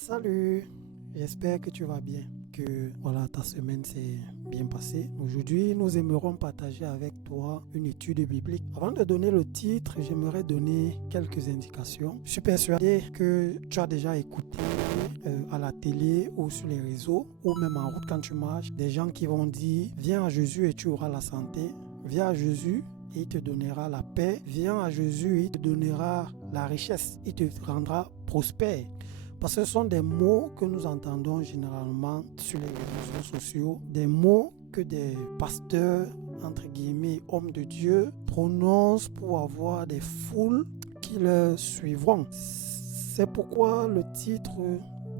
Salut, j'espère que tu vas bien, que ta semaine s'est bien passée. Aujourd'hui, nous aimerons partager avec toi une étude biblique. Avant de donner le titre, j'aimerais donner quelques indications. Je suis persuadé que tu as déjà écouté à la télé ou sur les réseaux ou même en route quand tu marches, des gens qui vont dire viens à Jésus et tu auras la santé, viens à Jésus et il te donnera la paix, viens à Jésus et il te donnera la richesse, il te rendra prospère. Parce que ce sont des mots que nous entendons généralement sur les réseaux sociaux, des mots que des pasteurs, entre guillemets, hommes de Dieu, prononcent pour avoir des foules qui leur suivront. C'est pourquoi le titre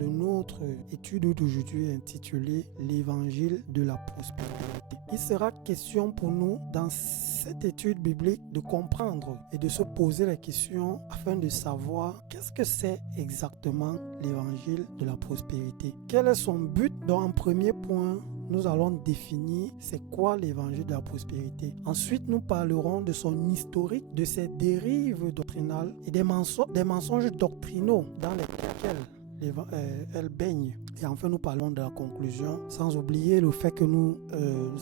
de notre étude d'aujourd'hui est intitulé L'évangile de la prospérité. Il sera question pour nous dans cette étude biblique de comprendre et de se poser la question afin de savoir qu'est-ce que c'est exactement l'évangile de la prospérité. Quel est son but? Donc en premier point, nous allons définir c'est quoi l'évangile de la prospérité. Ensuite, nous parlerons de son historique, de ses dérives doctrinales et des mensonges doctrinaux dans lesquels elle baigne. Et enfin, nous parlons de la conclusion, sans oublier le fait que nous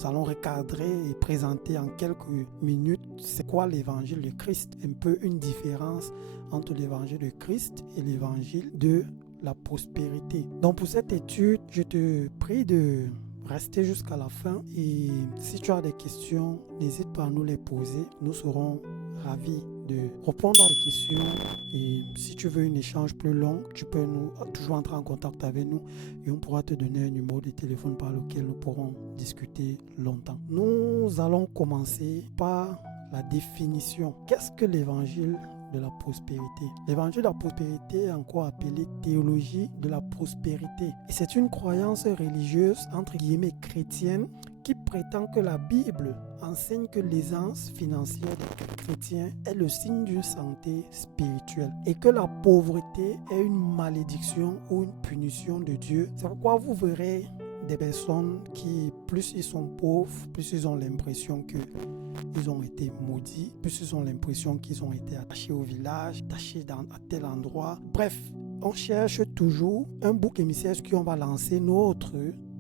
allons recadrer et présenter en quelques minutes c'est quoi l'évangile de Christ, un peu une différence entre l'évangile de Christ et l'évangile de la prospérité. Donc pour cette étude, je te prie de rester jusqu'à la fin et si tu as des questions, n'hésite pas à nous les poser. Nous serons ravis de répondre à des questions et si tu veux un échange plus long, tu peux toujours entrer en contact avec nous et on pourra te donner un numéro de téléphone par lequel nous pourrons discuter longtemps. Nous allons commencer par la définition. Qu'est-ce que l'évangile de la prospérité? L'évangile de la prospérité est encore appelé théologie de la prospérité. Et c'est une croyance religieuse, entre guillemets chrétienne, qui prétend que la Bible enseigne que l'aisance financière des chrétiens est le signe d'une santé spirituelle et que la pauvreté est une malédiction ou une punition de Dieu. C'est pourquoi vous verrez des personnes qui, plus ils sont pauvres, plus ils ont l'impression qu'ils ont été maudits, plus ils ont l'impression qu'ils ont été attachés au village, attachés à tel endroit. Bref, on cherche toujours un bouc émissaire sur qui on va lancer notre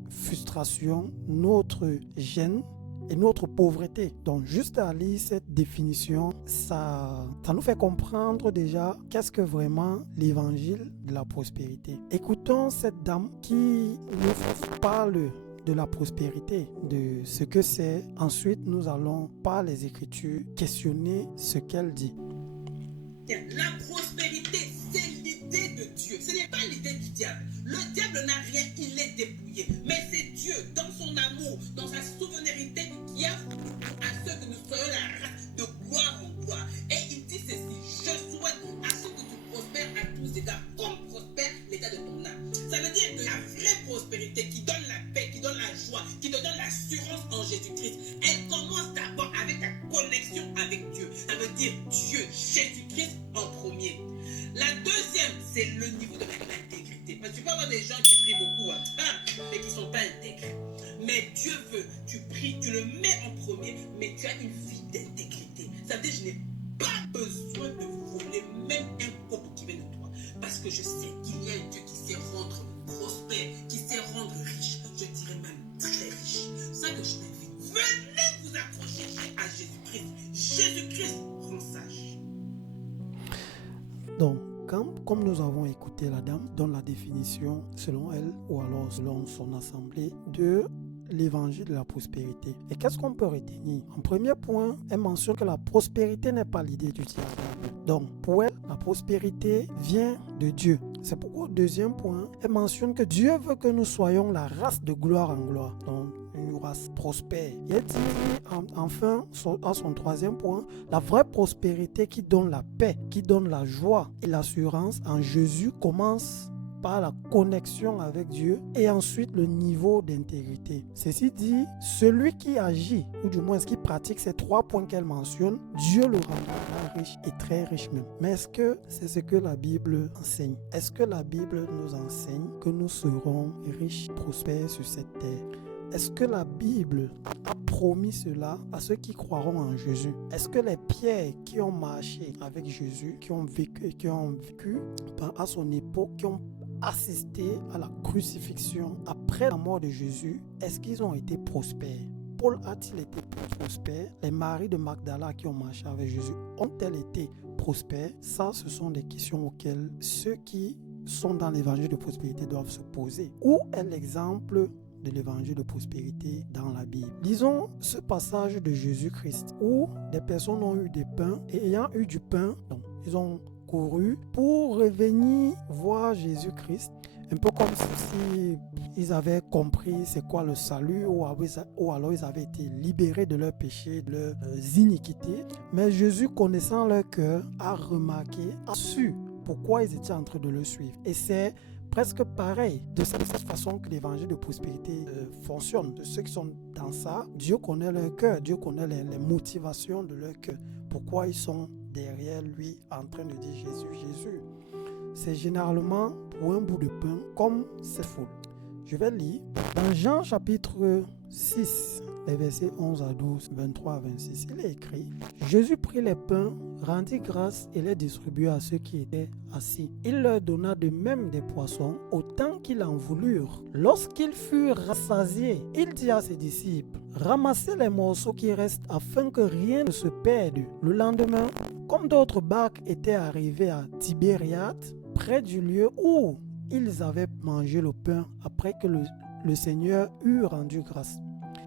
frustration, notre gêne et notre pauvreté. Donc juste à lire cette définition, ça nous fait comprendre déjà qu'est-ce que vraiment l'évangile de la prospérité. Écoutons cette dame qui nous parle de la prospérité, de ce que c'est. Ensuite, nous allons, par les Écritures, questionner ce qu'elle dit. La prospérité, c'est l'idée de Dieu. Ce n'est pas l'idée du diable. Le diable n'a rien, il est dépouillé. Mais c'est Dieu, dans son amour, dans sa souveraineté, qui a voulu à ceux que nous soyons la race de gloire en gloire. Et il dit ceci: je souhaite à ce que tu prospères à tous égards, comme prospère l'état de ton âme. Ça veut dire que la vraie prospérité qui donne la paix, qui donne la joie, qui te donne l'assurance en Jésus-Christ, elle commence d'abord avec ta connexion avec Dieu. Ça veut dire Dieu, Jésus-Christ en premier. La deuxième, c'est le niveau de l'intégrité. Parce que tu peux avoir des gens qui prient beaucoup, mais qui ne sont pas intègres. Mais Dieu veut, tu pries, tu le mets en premier, mais tu as une vie d'intégrité. Ça veut dire, je n'ai pas besoin de voler même un copeau qui vient de toi. Parce que je sais qu'il y a un Dieu qui sait rendre prospère, qui sait rendre riche. Je dirais même très riche. C'est ça que je t'invite. Venez vous accrocher à Jésus-Christ. Jésus-Christ rend sage. Donc, comme nous avons écouté la dame, donne la définition, selon elle, ou alors selon son assemblée, de l'évangile de la prospérité. Et qu'est-ce qu'on peut retenir? En premier point, elle mentionne que la prospérité n'est pas l'idée du diable. Donc, pour elle, la prospérité vient de Dieu. C'est pourquoi, au deuxième point, elle mentionne que Dieu veut que nous soyons la race de gloire en gloire. Donc, une race prospère. Et elle dit, enfin, à son troisième point, la vraie prospérité qui donne la paix, qui donne la joie et l'assurance en Jésus commence par la connexion avec Dieu et ensuite le niveau d'intégrité. Ceci dit, celui qui agit, ou du moins qui pratique ces trois points qu'elle mentionne, Dieu le rendra riche et très riche même. Mais est-ce que c'est ce que la Bible enseigne? Est-ce que la Bible nous enseigne que nous serons riches, prospères sur cette terre? Est-ce que la Bible a promis cela à ceux qui croiront en Jésus? Est-ce que les pierres qui ont marché avec Jésus, qui ont vécu à son époque, qui ont assisté à la crucifixion après la mort de Jésus, est-ce qu'ils ont été prospères? Paul a-t-il été prospère? Les maris de Magdala qui ont marché avec Jésus ont-elles été prospères? Ça, ce sont des questions auxquelles ceux qui sont dans l'évangile de prospérité doivent se poser. Où est l'exemple de l'évangile de prospérité dans la Bible? Lisons ce passage de Jésus-Christ où des personnes ont eu des pains et ayant eu du pain, donc, ils ont couru pour revenir voir Jésus-Christ. Un peu comme si ils avaient compris c'est quoi le salut ou alors ils avaient été libérés de leurs péchés, de leurs iniquités. Mais Jésus, connaissant leur cœur, a remarqué, a su pourquoi ils étaient en train de le suivre. Et c'est presque pareil, de cette façon que l'évangile de prospérité fonctionne. De ceux qui sont dans ça, Dieu connaît leur cœur, Dieu connaît les motivations de leur cœur. Pourquoi ils sont derrière lui en train de dire Jésus, Jésus. C'est généralement pour un bout de pain comme cette foule. Je vais lire dans Jean chapitre 6, les versets 11 à 12, 23 à 26. Il est écrit: Jésus prit les pains, rendit grâce et les distribua à ceux qui étaient assis. Il leur donna de même des poissons, autant qu'ils en voulurent. Lorsqu'ils furent rassasiés, il dit à ses disciples: Ramassez les morceaux qui restent afin que rien ne se perde. Le lendemain, comme d'autres barques étaient arrivées à Tibériade, près du lieu où ils avaient mangé le pain après que le Seigneur eut rendu grâce.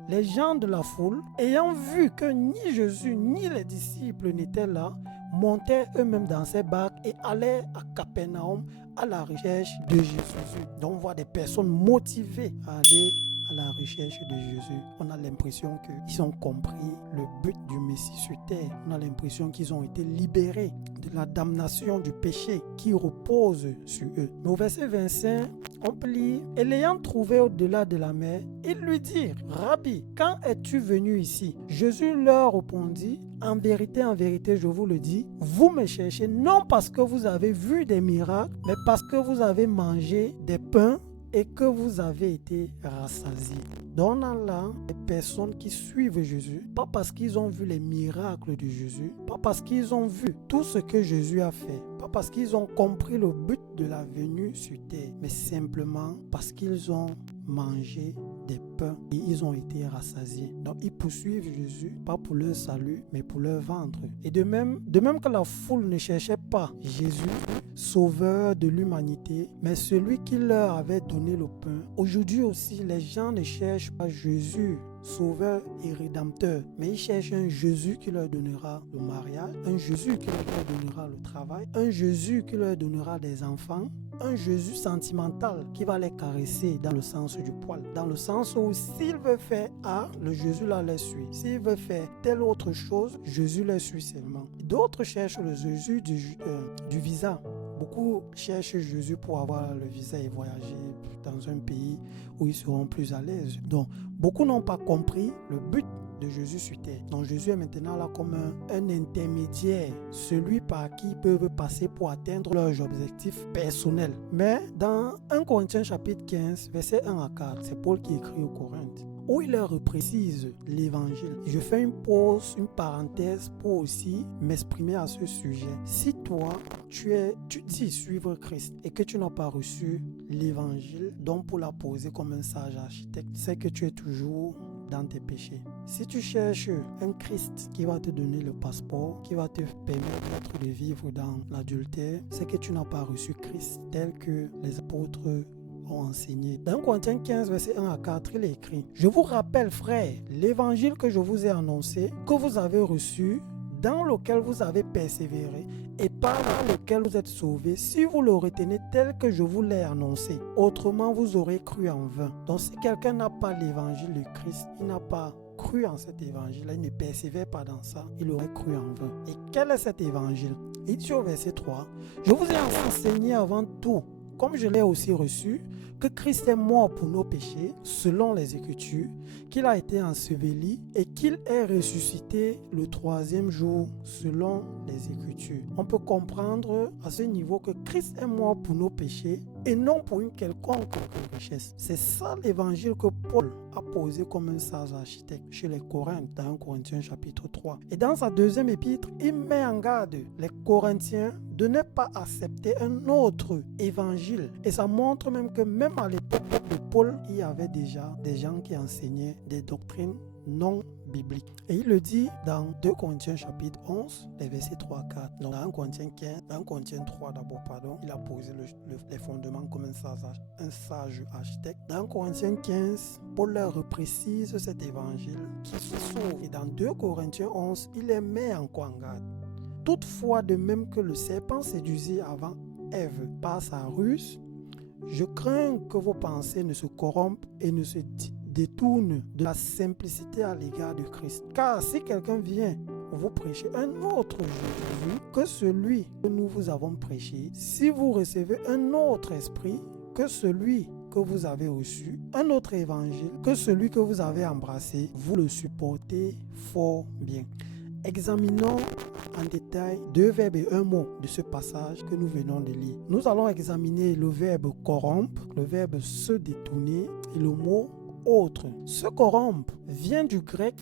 Les gens de la foule, ayant vu que ni Jésus ni les disciples n'étaient là, montaient eux-mêmes dans ces barques et allaient à Capernaum à la recherche de Jésus. Donc on voit des personnes motivées à aller à la recherche de Jésus. On a l'impression qu'ils ont compris le but du Messie sur terre. On a l'impression qu'ils ont été libérés de la damnation du péché qui repose sur eux. Mais au verset 25, on peut lire: Et l'ayant trouvé au-delà de la mer, ils lui dirent: Rabbi, quand es-tu venu ici? Jésus leur répondit: en vérité, je vous le dis, vous me cherchez non parce que vous avez vu des miracles, mais parce que vous avez mangé des pains et que vous avez été rassasiés. Donc on a là des personnes qui suivent Jésus, pas parce qu'ils ont vu les miracles de Jésus, pas parce qu'ils ont vu tout ce que Jésus a fait, pas parce qu'ils ont compris le but de la venue sur terre, mais simplement parce qu'ils ont mangé des pains et ils ont été rassasiés. Donc ils poursuivent Jésus, pas pour leur salut, mais pour leur ventre. Et de même que la foule ne cherchait pas Jésus, sauveur de l'humanité, mais celui qui leur avait donné le pain, aujourd'hui aussi les gens ne cherchent pas Jésus, sauveur et rédempteur, mais ils cherchent un Jésus qui leur donnera le mariage, un Jésus qui leur donnera le travail, un Jésus qui leur donnera des enfants, un Jésus sentimental qui va les caresser dans le sens du poil, dans le sens où s'il veut faire A, le Jésus là les suit. S'il veut faire telle autre chose, Jésus les suit seulement. D'autres cherchent le Jésus du visa. Beaucoup cherchent Jésus pour avoir le visa et voyager dans un pays où ils seront plus à l'aise. Donc, beaucoup n'ont pas compris le but de Jésus sur terre. Donc Jésus est maintenant là comme un intermédiaire, celui par qui ils peuvent passer pour atteindre leurs objectifs personnels. Mais dans 1 Corinthiens chapitre 15, verset 1 à 4, c'est Paul qui écrit aux Corinthes, où il leur reprécise l'évangile. Je fais une pause, une parenthèse pour aussi m'exprimer à ce sujet. Si toi, tu dis suivre Christ et que tu n'as pas reçu l'évangile, donc pour la poser comme un sage architecte, c'est que tu es toujours dans tes péchés. Si tu cherches un Christ qui va te donner le passeport, qui va te permettre de vivre dans l'adultère, c'est que tu n'as pas reçu Christ tel que les apôtres ont enseigné. Dans Corinthiens 15, verset 1 à 4, il est écrit: Je vous rappelle, frères, l'évangile que je vous ai annoncé, que vous avez reçu, dans lequel vous avez persévéré et par lequel vous êtes sauvés, si vous le retenez tel que je vous l'ai annoncé. Autrement, vous aurez cru en vain. Donc, si quelqu'un n'a pas l'évangile de Christ, il n'a pas cru en cet évangile, il ne persévère pas dans ça, il aurait cru en vain. Et quel est cet évangile? Il dit au verset 3, je vous ai enseigné avant tout, comme je l'ai aussi reçu, que Christ est mort pour nos péchés, selon les Écritures, qu'il a été enseveli et qu'il est ressuscité le troisième jour, selon les Écritures. On peut comprendre à ce niveau que Christ est mort pour nos péchés et non pour une quelconque richesse. C'est ça l'évangile que Paul a posé comme un sage architecte chez les Corinthiens, dans 1 Corinthiens chapitre 3. Et dans sa deuxième épître, il met en garde les Corinthiens de ne pas accepter un autre évangile. Et ça montre même que même à l'époque de Paul, il y avait déjà des gens qui enseignaient des doctrines non bibliques. Et il le dit dans 2 Corinthiens chapitre 11, les versets 3 à 4. Donc dans 1 Corinthiens 15, 1 Corinthiens 3 d'abord, il a posé les fondements comme un sage architecte. Dans 1 Corinthiens 15, Paul leur précise cet évangile qui se sauve. Et dans 2 Corinthiens 11, il les met encore en garde. Toutefois, de même que le serpent séduisit avant Ève par sa ruse, je crains que vos pensées ne se corrompent et ne se détournent de la simplicité à l'égard de Christ. Car si quelqu'un vient vous prêcher un autre Jésus que celui que nous vous avons prêché, si vous recevez un autre esprit que celui que vous avez reçu, un autre évangile que celui que vous avez embrassé, vous le supportez fort bien. Examinons en détail 2 verbes et 1 mot de ce passage que nous venons de lire. Nous allons examiner le verbe corrompre, le verbe se détourner et le mot autre. Se corrompre vient du grec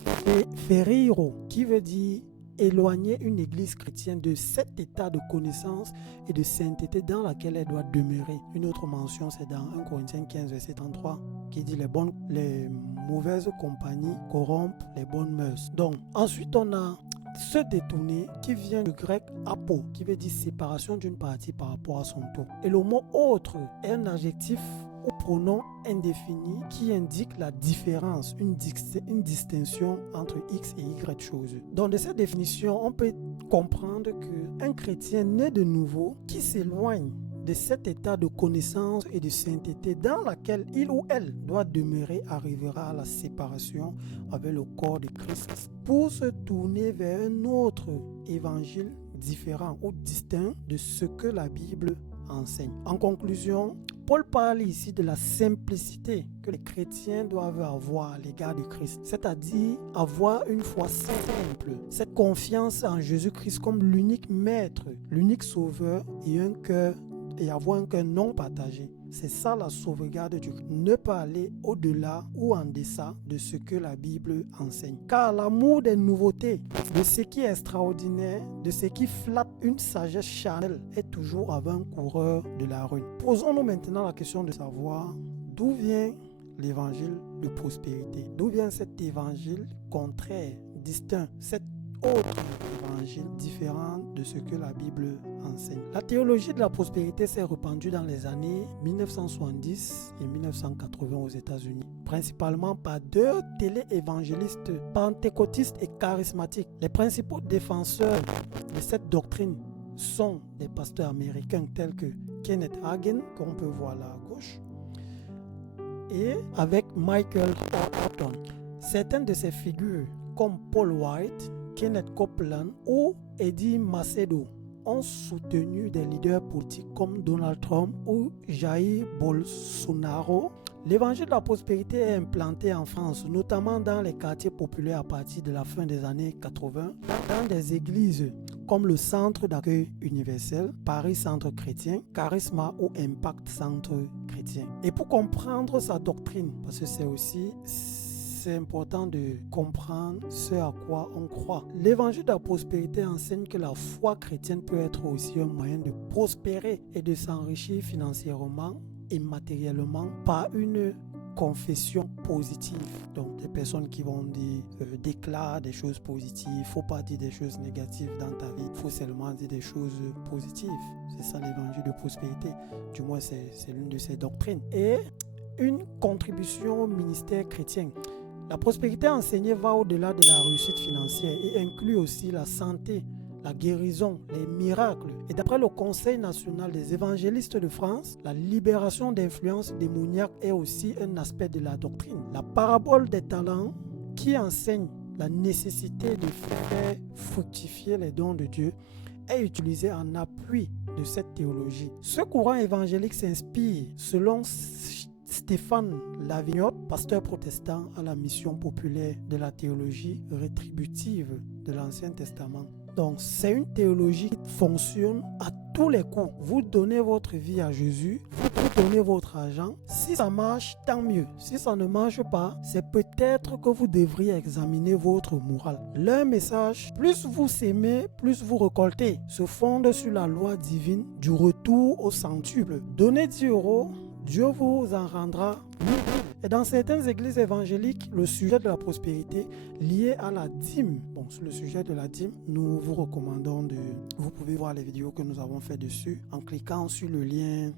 feriro, qui veut dire éloigner une église chrétienne de cet état de connaissance et de sainteté dans laquelle elle doit demeurer. Une autre mention, c'est dans 1 Corinthiens 15, verset 33, qui dit les mauvaises compagnies corrompent les bonnes mœurs. Donc, ensuite, on a se détourner qui vient du grec apo, qui veut dire séparation d'une partie par rapport à son tour. Et le mot autre est un adjectif ou pronom indéfini qui indique la différence, une distinction entre X et Y choses. Donc de cette définition, on peut comprendre qu'un chrétien né de nouveau qui s'éloigne de cet état de connaissance et de sainteté dans laquelle il ou elle doit demeurer arrivera à la séparation avec le corps de Christ pour se tourner vers un autre évangile différent ou distinct de ce que la Bible enseigne. En conclusion, Paul parle ici de la simplicité que les chrétiens doivent avoir à l'égard de Christ, c'est-à-dire avoir une foi simple, cette confiance en Jésus-Christ comme l'unique maître, l'unique sauveur et avoir un cœur non partagé. C'est ça la sauvegarde du Christ. Ne pas aller au-delà ou en deçà de ce que la Bible enseigne. Car l'amour des nouveautés, de ce qui est extraordinaire, de ce qui flatte une sagesse charnelle, est toujours avant-coureur de la ruine. Posons-nous maintenant la question de savoir d'où vient l'évangile de prospérité. D'où vient cet évangile contraire, distinct, cet autre évangile différent de ce que la Bible enseigne. La théologie de la prospérité s'est répandue dans les années 1970 et 1980 aux États-Unis, principalement par 2 téléévangélistes pentecôtistes et charismatiques. Les principaux défenseurs de cette doctrine sont des pasteurs américains tels que Kenneth Hagin, qu'on peut voir là à gauche, et avec Michael Horton. Certaines de ces figures, comme Paul White, Kenneth Copeland ou Eddie Macedo, ont soutenu des leaders politiques comme Donald Trump ou Jair Bolsonaro. L'évangile de la prospérité est implanté en France, notamment dans les quartiers populaires à partir de la fin des années 80, dans des églises comme le Centre d'accueil universel, Paris Centre chrétien, Charisma ou Impact Centre chrétien. Et pour comprendre sa doctrine, parce que c'est important de comprendre ce à quoi on croit. L'évangile de la prospérité enseigne que la foi chrétienne peut être aussi un moyen de prospérer et de s'enrichir financièrement et matériellement par une confession positive. Donc des personnes qui vont dire déclare des choses positives, il ne faut pas dire des choses négatives dans ta vie, il faut seulement dire des choses positives. C'est ça l'évangile de prospérité. Du moins c'est l'une de ses doctrines. Et une contribution au ministère chrétien. La prospérité enseignée va au-delà de la réussite financière et inclut aussi la santé, la guérison, les miracles. Et d'après le Conseil national des évangélistes de France, la libération d'influences démoniaques est aussi un aspect de la doctrine. La parabole des talents qui enseigne la nécessité de faire fructifier les dons de Dieu est utilisée en appui de cette théologie. Ce courant évangélique s'inspire, selon Stéphane Lavignotte, pasteur protestant à la mission populaire de la théologie rétributive de l'Ancien Testament, Donc, c'est une théologie qui fonctionne à tous les coups. Vous donnez votre vie à Jésus, vous donnez votre argent. Si ça marche, tant mieux. Si ça ne marche pas, c'est peut-être que vous devriez examiner votre morale. Leur message, plus vous s'aimez, plus vous récoltez, se fonde sur la loi divine du retour au centuple. Donnez 10 euros, Dieu vous en rendra 1000. Et dans certaines églises évangéliques, le sujet de la prospérité lié à la dîme. Bon, sur le sujet de la dîme, nous vous recommandons de... Vous pouvez voir les vidéos que nous avons fait dessus en cliquant sur le lien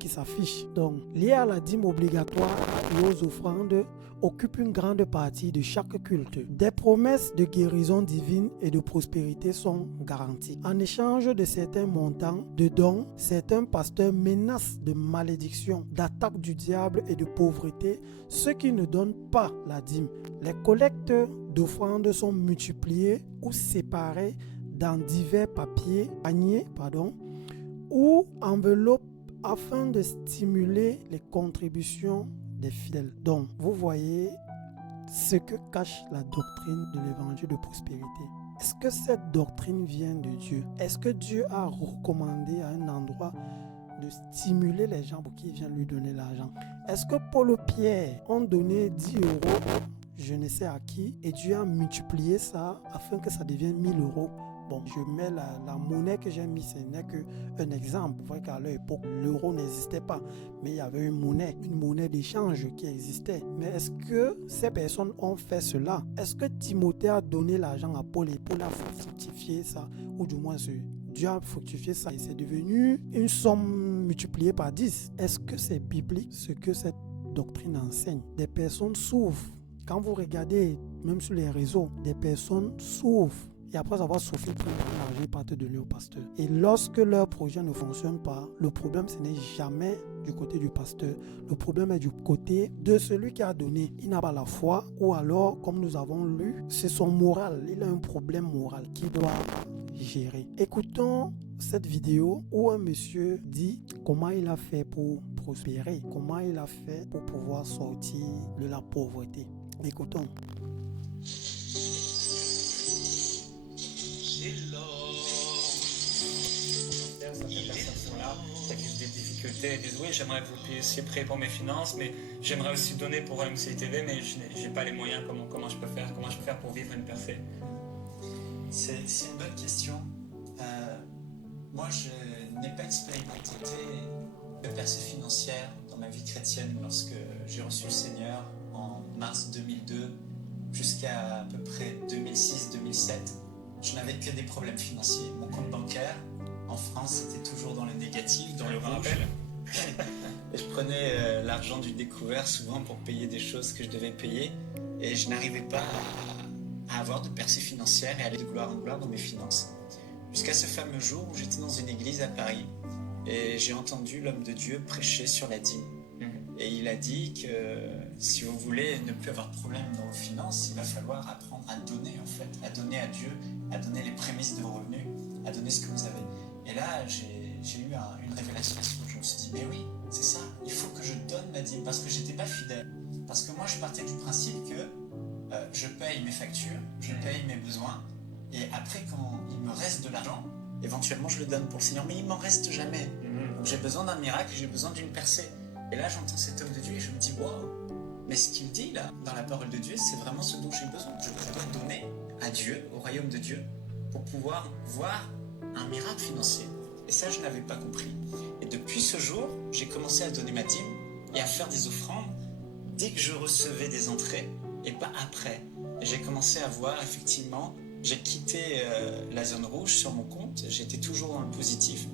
qui s'affiche. Donc, lié à la dîme obligatoire et aux offrandes, occupe une grande partie de chaque culte. Des promesses de guérison divine et de prospérité sont garanties. En échange de certains montants de dons, certains pasteurs menacent de malédiction, d'attaque du diable et de pauvreté ceux qui ne donnent pas la dîme. Les collectes d'offrandes sont multipliées ou séparées dans divers paniers ou enveloppes afin de stimuler les contributions des fidèles. Donc, vous voyez ce que cache la doctrine de l'évangile de prospérité. Est-ce que cette doctrine vient de Dieu? Est-ce que Dieu a recommandé à un endroit de stimuler les gens pour qu'ils viennent lui donner l'argent? Est-ce que Paul et Pierre ont donné 10 euros, je ne sais à qui, et Dieu a multiplié ça afin que ça devienne 1000 euros? Bon, je mets la monnaie que j'ai mise, ce n'est qu'un exemple. Vous voyez qu'à l'époque, l'euro n'existait pas, mais il y avait une monnaie d'échange qui existait. Mais est-ce que ces personnes ont fait cela? Est-ce que Timothée a donné l'argent à Paul et Paul a fructifié ça? Ou du moins, Dieu a fructifié ça et c'est devenu une somme multipliée par 10. Est-ce que c'est biblique ce que cette doctrine enseigne? Des personnes souffrent. Quand vous regardez, même sur les réseaux, des personnes souffrent. Et après avoir souffert, l'argent, ils partent donner au pasteur. Et lorsque leur projet ne fonctionne pas, le problème, ce n'est jamais du côté du pasteur. Le problème est du côté de celui qui a donné. Il n'a pas la foi, ou alors, comme nous avons lu, c'est son moral. Il a un problème moral qu'il doit gérer. Écoutons cette vidéo où un monsieur dit comment il a fait pour prospérer, comment il a fait pour pouvoir sortir de la pauvreté. Écoutons. Certaines personnes sont là, qui vivent des difficultés et disent oui, j'aimerais que vous puissiez prier pour mes finances, mais j'aimerais aussi donner pour MCITV, mais je n'ai pas les moyens. Comment je peux faire pour vivre une percée? C'est une bonne question. Moi, je n'ai pas expérimenté de percée financière dans ma vie chrétienne lorsque j'ai reçu le Seigneur en mars 2002 jusqu'à peu près 2006-2007. Je n'avais que des problèmes financiers. Mon compte bancaire en France était toujours dans le négatif, dans le rouge. Et je prenais l'argent du découvert souvent pour payer des choses que je devais payer et je n'arrivais pas à avoir de percée financière et aller de gloire en gloire dans mes finances. Jusqu'à ce fameux jour où j'étais dans une église à Paris et j'ai entendu l'homme de Dieu prêcher sur la dîme. Et il a dit que si vous voulez ne plus avoir de problème dans vos finances, il va falloir apprendre à donner en fait, à donner à Dieu, à donner les prémices de vos revenus, à donner ce que vous avez. Et là, j'ai eu une révélation. Je me suis dit, mais oui, c'est ça, il faut que je donne ma dîme parce que j'étais pas fidèle. Parce que moi, je partais du principe que je paye mes factures, je paye mes besoins, et après, quand il me reste de l'argent, éventuellement, je le donne pour le Seigneur, mais il m'en reste jamais. Donc j'ai besoin d'un miracle, j'ai besoin d'une percée. Et là, j'entends cet homme de Dieu et je me dis, waouh, mais ce qu'il dit là, dans la parole de Dieu, c'est vraiment ce dont j'ai besoin. Je dois donner à Dieu, au royaume de Dieu, pour pouvoir voir un miracle financier. Et ça, je n'avais pas compris. Et depuis ce jour, j'ai commencé à donner ma dîme et à faire des offrandes dès que je recevais des entrées et pas après. Et j'ai commencé à voir, effectivement, j'ai quitté la zone rouge sur mon compte, j'étais toujours dans le positif.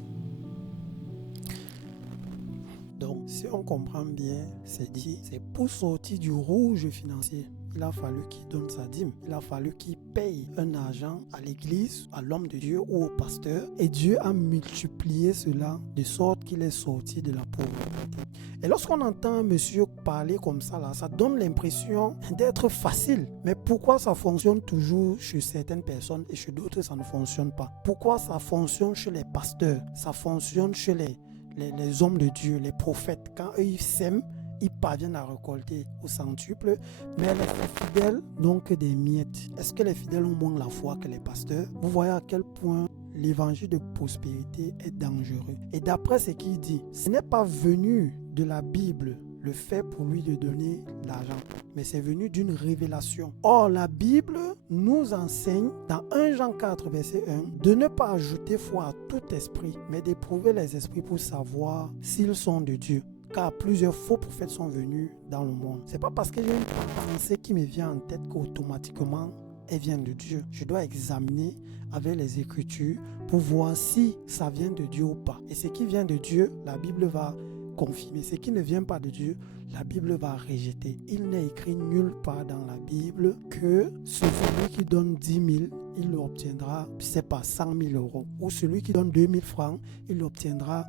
Donc, si on comprend bien, c'est dit, c'est pour sortir du rouge financier. Il a fallu qu'il donne sa dîme. Il a fallu qu'il paye un argent à l'église, à l'homme de Dieu ou au pasteur. Et Dieu a multiplié cela de sorte qu'il est sorti de la pauvreté. Et lorsqu'on entend un monsieur parler comme ça, là, ça donne l'impression d'être facile. Mais pourquoi ça fonctionne toujours chez certaines personnes et chez d'autres, ça ne fonctionne pas? Pourquoi ça fonctionne chez les pasteurs? Ça fonctionne chez les hommes de Dieu, les prophètes. Quand eux, ils sèment, ils parviennent à récolter au centuple, mais les fidèles n'ont que des miettes. Est-ce que les fidèles ont moins la foi que les pasteurs? Vous voyez à quel point l'évangile de prospérité est dangereux. Et d'après ce qu'il dit, ce n'est pas venu de la Bible le fait pour lui de donner l'argent, mais c'est venu d'une révélation. Or, la Bible nous enseigne dans 1 Jean 4, verset 1, de ne pas ajouter foi à tout esprit, mais d'éprouver les esprits pour savoir s'ils sont de Dieu. Car plusieurs faux prophètes sont venus dans le monde. C'est pas parce que j'ai une pensée qui me vient en tête qu'automatiquement elle vient de Dieu. Je dois examiner avec les Écritures pour voir si ça vient de Dieu ou pas. Et ce qui vient de Dieu, la Bible va confirmer. Ce qui ne vient pas de Dieu, la Bible va rejeter. Il n'est écrit nulle part dans la Bible que celui qui donne 10 000, il obtiendra, je ne sais pas, 100 000 euros. Ou celui qui donne 2 000 francs, il obtiendra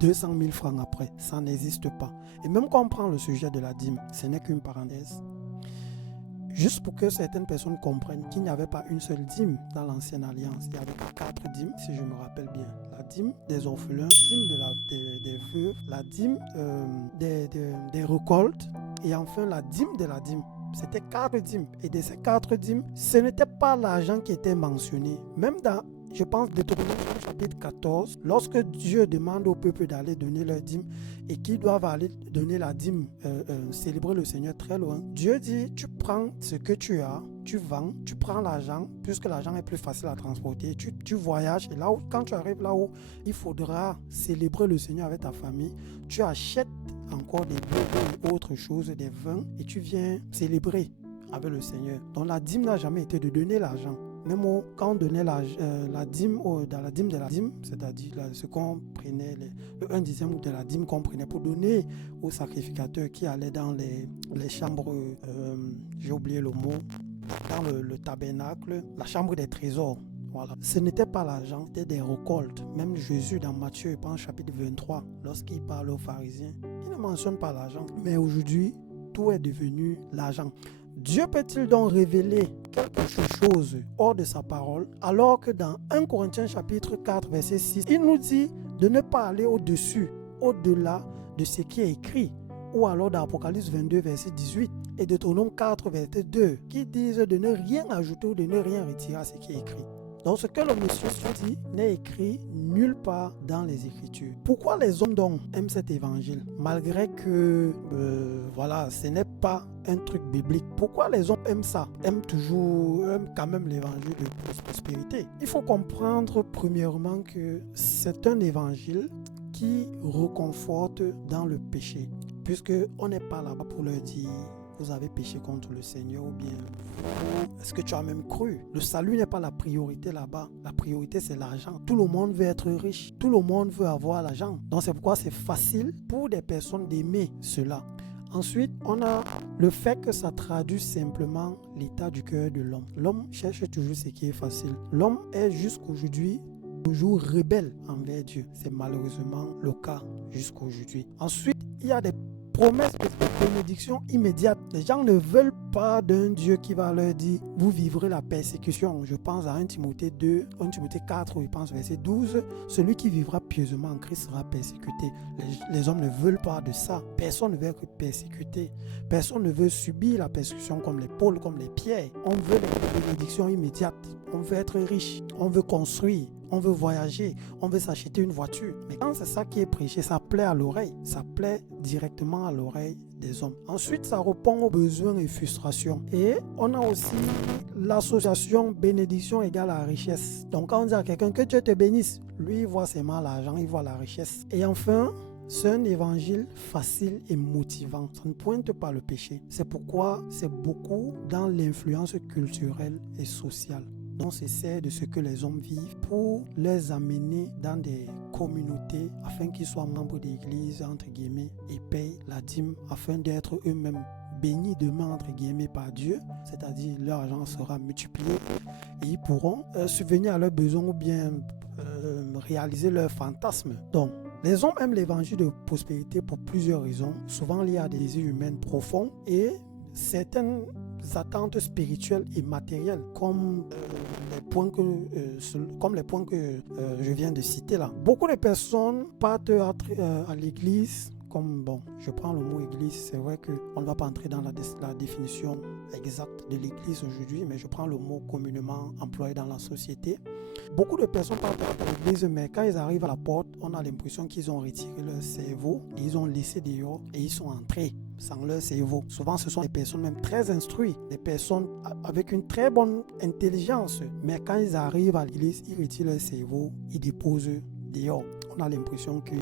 200 000 francs après. Ça n'existe pas. Et même quand on prend le sujet de la dîme, ce n'est qu'une parenthèse. Juste pour que certaines personnes comprennent qu'il n'y avait pas une seule dîme dans l'ancienne alliance. Il y avait 4 dîmes, si je me rappelle bien. La dîme des orphelins, la dîme des veuves, la dîme des récoltes et enfin la dîme de la dîme. C'était 4 dîmes. Et de ces 4 dîmes, ce n'était pas l'argent qui était mentionné. Même dans, je pense, Deutéronome chapitre 14, lorsque Dieu demande au peuple d'aller donner leur dîme et qu'ils doivent aller donner la dîme, célébrer le Seigneur très loin, Dieu dit, tu prends ce que tu as, tu vends, tu prends l'argent, puisque l'argent est plus facile à transporter, tu voyages et là où, quand tu arrives là où il faudra célébrer le Seigneur avec ta famille, tu achètes encore des bourbons et autres choses, des vins, et tu viens célébrer avec le Seigneur. Donc la dîme n'a jamais été de donner l'argent. Même quand on donnait la dîme, dans la dîme de la dîme, c'est-à-dire ce qu'on prenait, le 1 dixième de la dîme qu'on prenait pour donner aux sacrificateurs qui allaient dans les chambres, j'ai oublié le mot, dans le tabernacle, la chambre des trésors. Voilà. Ce n'était pas l'argent, c'était des récoltes. Même Jésus dans Matthieu, je pense, chapitre 23, lorsqu'il parle aux pharisiens, il ne mentionne pas l'argent. Mais aujourd'hui, tout est devenu l'argent. Dieu peut-il donc révéler quelque chose hors de sa parole, alors que dans 1 Corinthiens chapitre 4, verset 6, il nous dit de ne pas aller au-dessus, au-delà de ce qui est écrit, ou alors dans Apocalypse 22, verset 18, et Deutéronome 4, verset 2, qui disent de ne rien ajouter ou de ne rien retirer à ce qui est écrit. Donc ce que le monsieur dit n'est écrit nulle part dans les Écritures. Pourquoi les hommes donc aiment cet évangile, malgré que voilà, ce n'est pas un truc biblique? Pourquoi les hommes aiment ça, aiment quand même l'évangile de prospérité? Il faut comprendre premièrement que c'est un évangile qui reconforte dans le péché, puisque on n'est pas là-bas pour leur dire vous avez péché contre le Seigneur ou bien est-ce que tu as même cru? Le salut n'est pas la priorité là-bas. La priorité, c'est l'argent. Tout le monde veut être riche. Tout le monde veut avoir l'argent. Donc c'est pourquoi c'est facile pour des personnes d'aimer cela. Ensuite, on a le fait que ça traduit simplement l'état du cœur de l'homme. L'homme cherche toujours ce qui est facile. L'homme est jusqu'aujourd'hui toujours rebelle envers Dieu. C'est malheureusement le cas jusqu'aujourd'hui. Ensuite, il y a des promesses de bénédiction immédiate. Les gens ne veulent pas d'un Dieu qui va leur dire vous vivrez la persécution. Je pense à 1 Timothée 2, 1 Timothée 4, je pense verset 12. Celui qui vivra pieusement en Christ sera persécuté. Les hommes ne veulent pas de ça. Personne ne veut être persécuté. Personne ne veut subir la persécution comme les Paul, comme les Pierre. On veut les bénédictions immédiates. On veut être riche. On veut construire. On veut voyager, on veut s'acheter une voiture. Mais quand c'est ça qui est prêché, ça plaît à l'oreille. Ça plaît directement à l'oreille des hommes. Ensuite, ça répond aux besoins et frustrations. Et on a aussi l'association bénédiction égale à richesse. Donc quand on dit à quelqu'un que Dieu te bénisse, lui il voit seulement l'argent, il voit la richesse. Et enfin, c'est un évangile facile et motivant. Ça ne pointe pas le péché. C'est pourquoi c'est beaucoup dans l'influence culturelle et sociale. On s'essaie de ce que les hommes vivent pour les amener dans des communautés afin qu'ils soient membres d'église, entre guillemets, et payent la dîme afin d'être eux-mêmes bénis demain, entre guillemets, par Dieu, c'est-à-dire leur argent sera multiplié et ils pourront subvenir à leurs besoins ou bien réaliser leurs fantasmes. Donc, les hommes aiment l'évangile de prospérité pour plusieurs raisons, souvent liées à des désirs humains profonds et certaines attentes spirituelles et matérielles comme les points que je viens de citer là. Beaucoup de personnes partent à l'église comme, bon, je prends le mot église, c'est vrai qu'on ne va pas entrer dans la définition exacte de l'église aujourd'hui, mais je prends le mot communément employé dans la société. Beaucoup de personnes parlent de l'église, mais quand ils arrivent à la porte, on a l'impression qu'ils ont retiré leur cerveau, ils ont laissé dehors et ils sont entrés sans leur cerveau. Souvent, ce sont des personnes même très instruites, des personnes avec une très bonne intelligence, mais quand ils arrivent à l'église, ils retirent leur cerveau, ils déposent dehors. On a l'impression qu'ils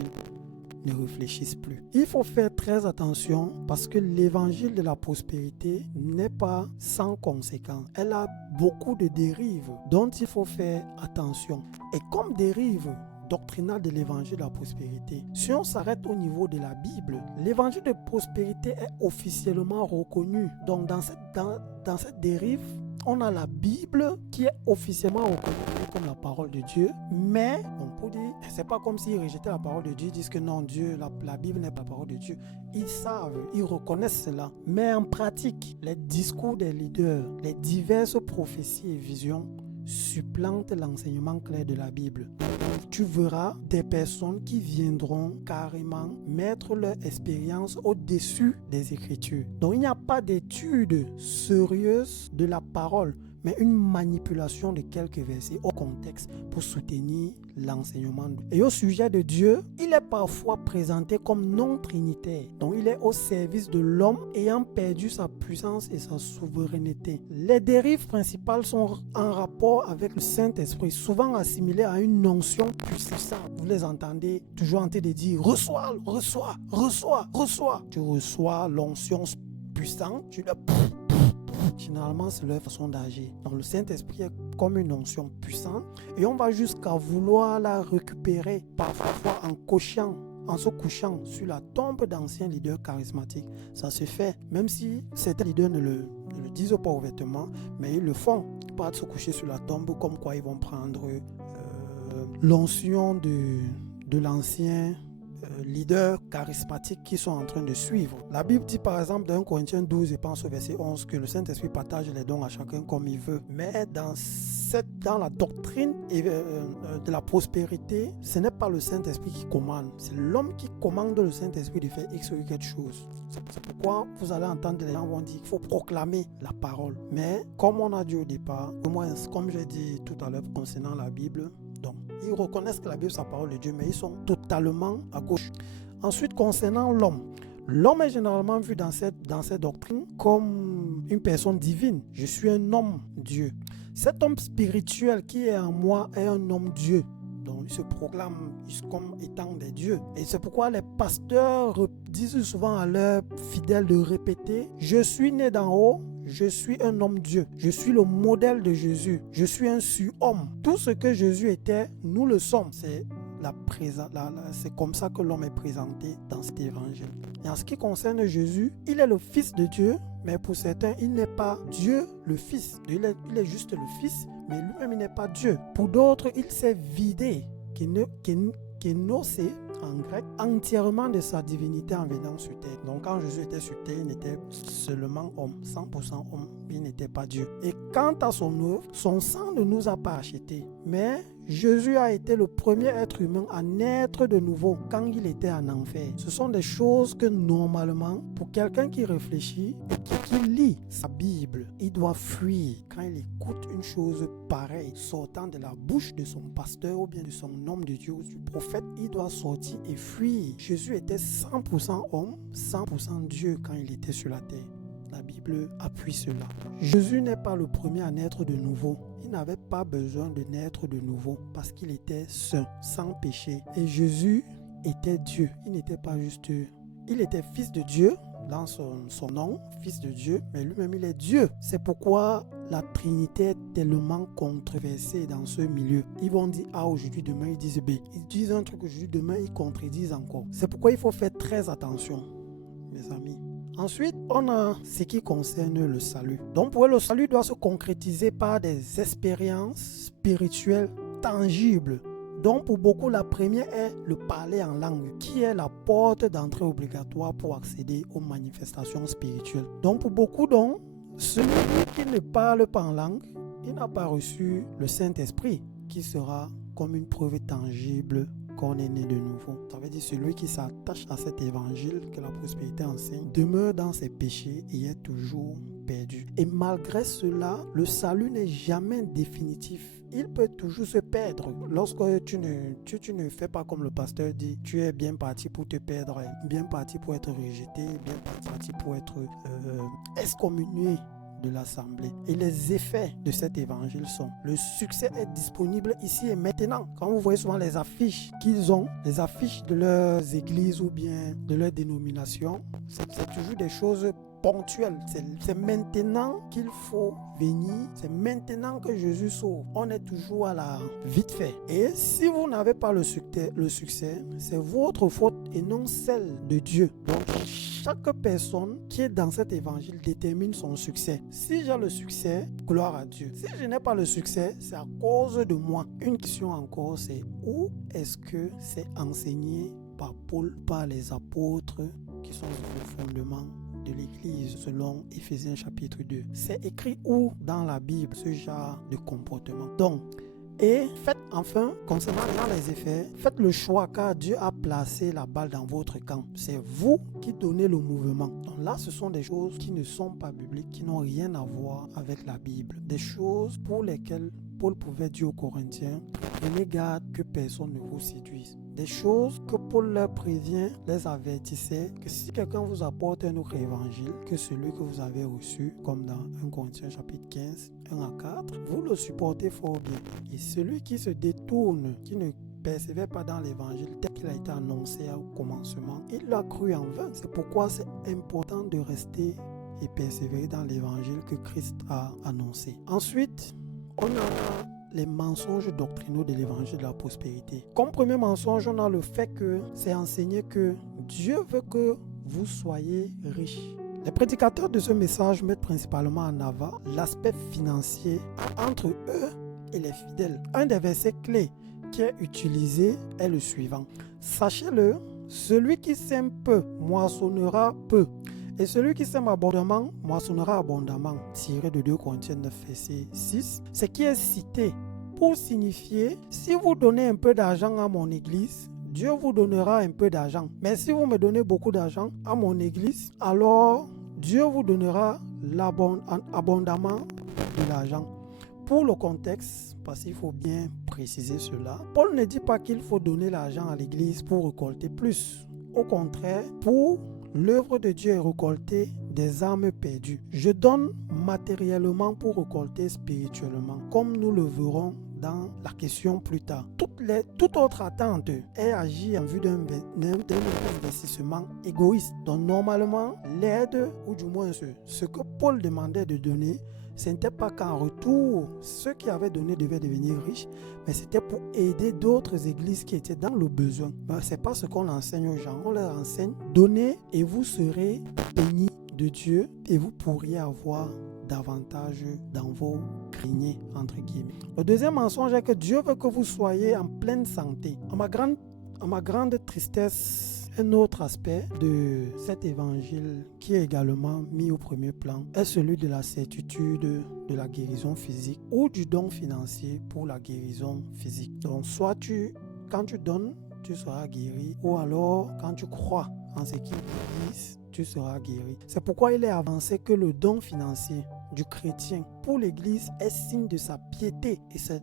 ne réfléchissent plus. Il faut faire très attention parce que l'évangile de la prospérité n'est pas sans conséquences. Elle a beaucoup de dérives dont il faut faire attention. Et comme dérive doctrinale de l'évangile de la prospérité, si on s'arrête au niveau de la Bible, l'évangile de prospérité est officiellement reconnu. Donc dans cette dérive, on a la Bible qui est officiellement reconnue comme la parole de Dieu, mais on peut dire, c'est pas comme s'ils rejetaient la parole de Dieu, ils disent que non, Dieu, la Bible n'est pas la parole de Dieu. Ils savent, ils reconnaissent cela. Mais en pratique, les discours des leaders, les diverses prophéties et visions supplantent l'enseignement clair de la Bible. Tu verras des personnes qui viendront carrément mettre leur expérience au-dessus des Écritures. Donc il n'y a pas d'étude sérieuse de la parole, mais une manipulation de quelques versets au contexte pour soutenir l'enseignement. Et au sujet de Dieu, il est parfois présenté comme non trinitaire. Donc il est au service de l'homme ayant perdu sa puissance et sa souveraineté. Les dérives principales sont en rapport avec le Saint-Esprit, souvent assimilées à une notion puissante. Vous les entendez toujours en train de dire « reçois, reçois, reçois, reçois ». Tu reçois l'onction puissante, tu le... Généralement, c'est leur façon d'agir. Donc, le Saint-Esprit est comme une onction puissante et on va jusqu'à vouloir la récupérer parfois en se couchant sur la tombe d'anciens leaders charismatiques. Ça se fait, même si certains leaders ne le disent pas ouvertement, mais ils le font. Ils partent se coucher sur la tombe, comme quoi ils vont prendre l'onction de l'ancien leaders charismatiques qui sont en train de suivre. La Bible dit par exemple dans 1 Corinthiens 12 et pense au verset 11 que le Saint-Esprit partage les dons à chacun comme il veut. Mais dans la doctrine de la prospérité, ce n'est pas le Saint-Esprit qui commande. C'est l'homme qui commande le Saint-Esprit de faire X ou Y chose. C'est pourquoi vous allez entendre les gens vont dire qu'il faut proclamer la parole. Mais comme on a dit au départ, au moins comme j'ai dit tout à l'heure concernant la Bible, donc, ils reconnaissent que la Bible est la parole de Dieu, mais ils sont totalement à gauche. Ensuite, concernant l'homme, l'homme est généralement vu dans cette doctrine comme une personne divine. Je suis un homme Dieu. Cet homme spirituel qui est en moi est un homme Dieu. Donc, il se proclame comme étant des dieux. Et c'est pourquoi les pasteurs disent souvent à leurs fidèles de répéter « Je suis né d'en haut ». Je suis un homme Dieu. Je suis le modèle de Jésus. Je suis un surhomme. Tout ce que Jésus était, nous le sommes. C'est comme ça que l'homme est présenté dans cet évangile. Et en ce qui concerne Jésus, il est le Fils de Dieu, mais pour certains, il n'est pas Dieu le Fils. Il est juste le Fils, mais lui-même, il n'est pas Dieu. Pour d'autres, il s'est vidé, kénosé en grec, entièrement de sa divinité en venant sur terre. Donc quand Jésus était sur terre, il était seulement homme, 100% homme, il n'était pas Dieu. Et quant à son œuvre, son sang ne nous a pas achetés, mais Jésus a été le premier être humain à naître de nouveau quand il était en enfer. Ce sont des choses que normalement, pour quelqu'un qui réfléchit et qui lit sa Bible, il doit fuir quand il écoute une chose pareille sortant de la bouche de son pasteur ou bien de son homme de Dieu ou du prophète. Il doit sortir et fuir. Jésus était 100% homme, 100% Dieu quand il était sur la terre. La Bible appuie cela. Jésus n'est pas le premier à naître de nouveau. Il n'avait pas besoin de naître de nouveau parce qu'il était saint, sans péché. Et Jésus était Dieu. Il n'était pas juste... Il était fils de Dieu dans son nom, fils de Dieu, mais lui-même il est Dieu. C'est pourquoi la Trinité est tellement controversée dans ce milieu. Ils vont dire A aujourd'hui, demain ils disent B. Ils disent un truc aujourd'hui, demain ils contredisent encore. C'est pourquoi il faut faire très attention, mes amis. Ensuite, on a ce qui concerne le salut. Donc, pour eux, le salut doit se concrétiser par des expériences spirituelles tangibles. Donc, pour beaucoup, la première est le parler en langue, qui est la porte d'entrée obligatoire pour accéder aux manifestations spirituelles. Donc, pour beaucoup, celui qui ne parle pas en langue, il n'a pas reçu le Saint-Esprit, qui sera comme une preuve tangible qu'on est né de nouveau. Ça veut dire celui qui s'attache à cet évangile que la prospérité enseigne demeure dans ses péchés et est toujours perdu. Et malgré cela, le salut n'est jamais définitif. Il peut toujours se perdre. Lorsque tu ne fais pas comme le pasteur dit, tu es bien parti pour te perdre, bien parti pour être rejeté, bien parti pour être excommunié de l'assemblée. Et les effets de cet évangile sont: le succès est disponible ici et maintenant. Quand vous voyez souvent les affiches qu'ils ont, les affiches de leurs églises ou bien de leur dénomination, c'est toujours des choses ponctuelles. C'est maintenant qu'il faut venir, c'est maintenant que Jésus sauve. On est toujours à la vite fait. Et si vous n'avez pas le succès, c'est votre faute et non celle de Dieu. Donc chaque personne qui est dans cet évangile détermine son succès. Si j'ai le succès, gloire à Dieu. Si je n'ai pas le succès, c'est à cause de moi. Une question encore, c'est où est-ce que c'est enseigné par Paul, par les apôtres qui sont le fondement de l'Église selon Éphésiens chapitre 2. C'est écrit où dans la Bible ce genre de comportement? Donc, et faites enfin, concernant les effets, faites le choix car Dieu a placé la balle dans votre camp. C'est vous qui donnez le mouvement. Donc là, ce sont des choses qui ne sont pas bibliques, qui n'ont rien à voir avec la Bible. Des choses pour lesquelles Paul pouvait dire aux Corinthiens: prenez garde que personne ne vous séduise. Des choses que Paul leur prévient, les avertissait que si quelqu'un vous apporte un autre évangile que celui que vous avez reçu, comme dans 1 Corinthiens chapitre 15, 1 à 4, vous le supportez fort bien. Et celui qui se détourne, qui ne persévère pas dans l'évangile tel qu'il a été annoncé au commencement, il l'a cru en vain. C'est pourquoi c'est important de rester et persévérer dans l'évangile que Christ a annoncé. Ensuite, on a les mensonges doctrinaux de l'évangile de la prospérité. Comme premier mensonge, on a le fait que c'est enseigné que Dieu veut que vous soyez riches. Les prédicateurs de ce message mettent principalement en avant l'aspect financier entre eux et les fidèles. Un des versets clés qui est utilisé est le suivant: sachez-le, celui qui sème peu moissonnera peu. Et celui qui sème abondamment moissonnera abondamment. Tiré de 2 Corinthiens 9, verset 6. Ce qui est cité pour signifier: si vous donnez un peu d'argent à mon église, Dieu vous donnera un peu d'argent. Mais si vous me donnez beaucoup d'argent à mon église, alors Dieu vous donnera abondamment de l'argent. Pour le contexte, parce qu'il faut bien préciser cela, Paul ne dit pas qu'il faut donner l'argent à l'église pour récolter plus. Au contraire, pour l'œuvre de Dieu est récolter des âmes perdues. Je donne matériellement pour récolter spirituellement, comme nous le verrons dans la question plus tard. Toute autre attente est agir en vue d'un investissement égoïste. Donc normalement, l'aide, ou du moins ce que Paul demandait de donner, ce n'était pas qu'en retour, ceux qui avaient donné devaient devenir riches, mais c'était pour aider d'autres églises qui étaient dans le besoin. Ce n'est pas ce qu'on enseigne aux gens. On leur enseigne: donnez et vous serez bénis de Dieu et vous pourriez avoir davantage dans vos greniers, entre guillemets. Le deuxième mensonge est que Dieu veut que vous soyez en pleine santé. À ma grande tristesse, un autre aspect de cet évangile qui est également mis au premier plan est celui de la certitude de la guérison physique ou du don financier pour la guérison physique. Donc soit quand tu donnes, tu seras guéri, ou alors quand tu crois en ce qu'ils disent, tu seras guéri. C'est pourquoi il est avancé que le don financier du chrétien pour l'Église est signe de sa piété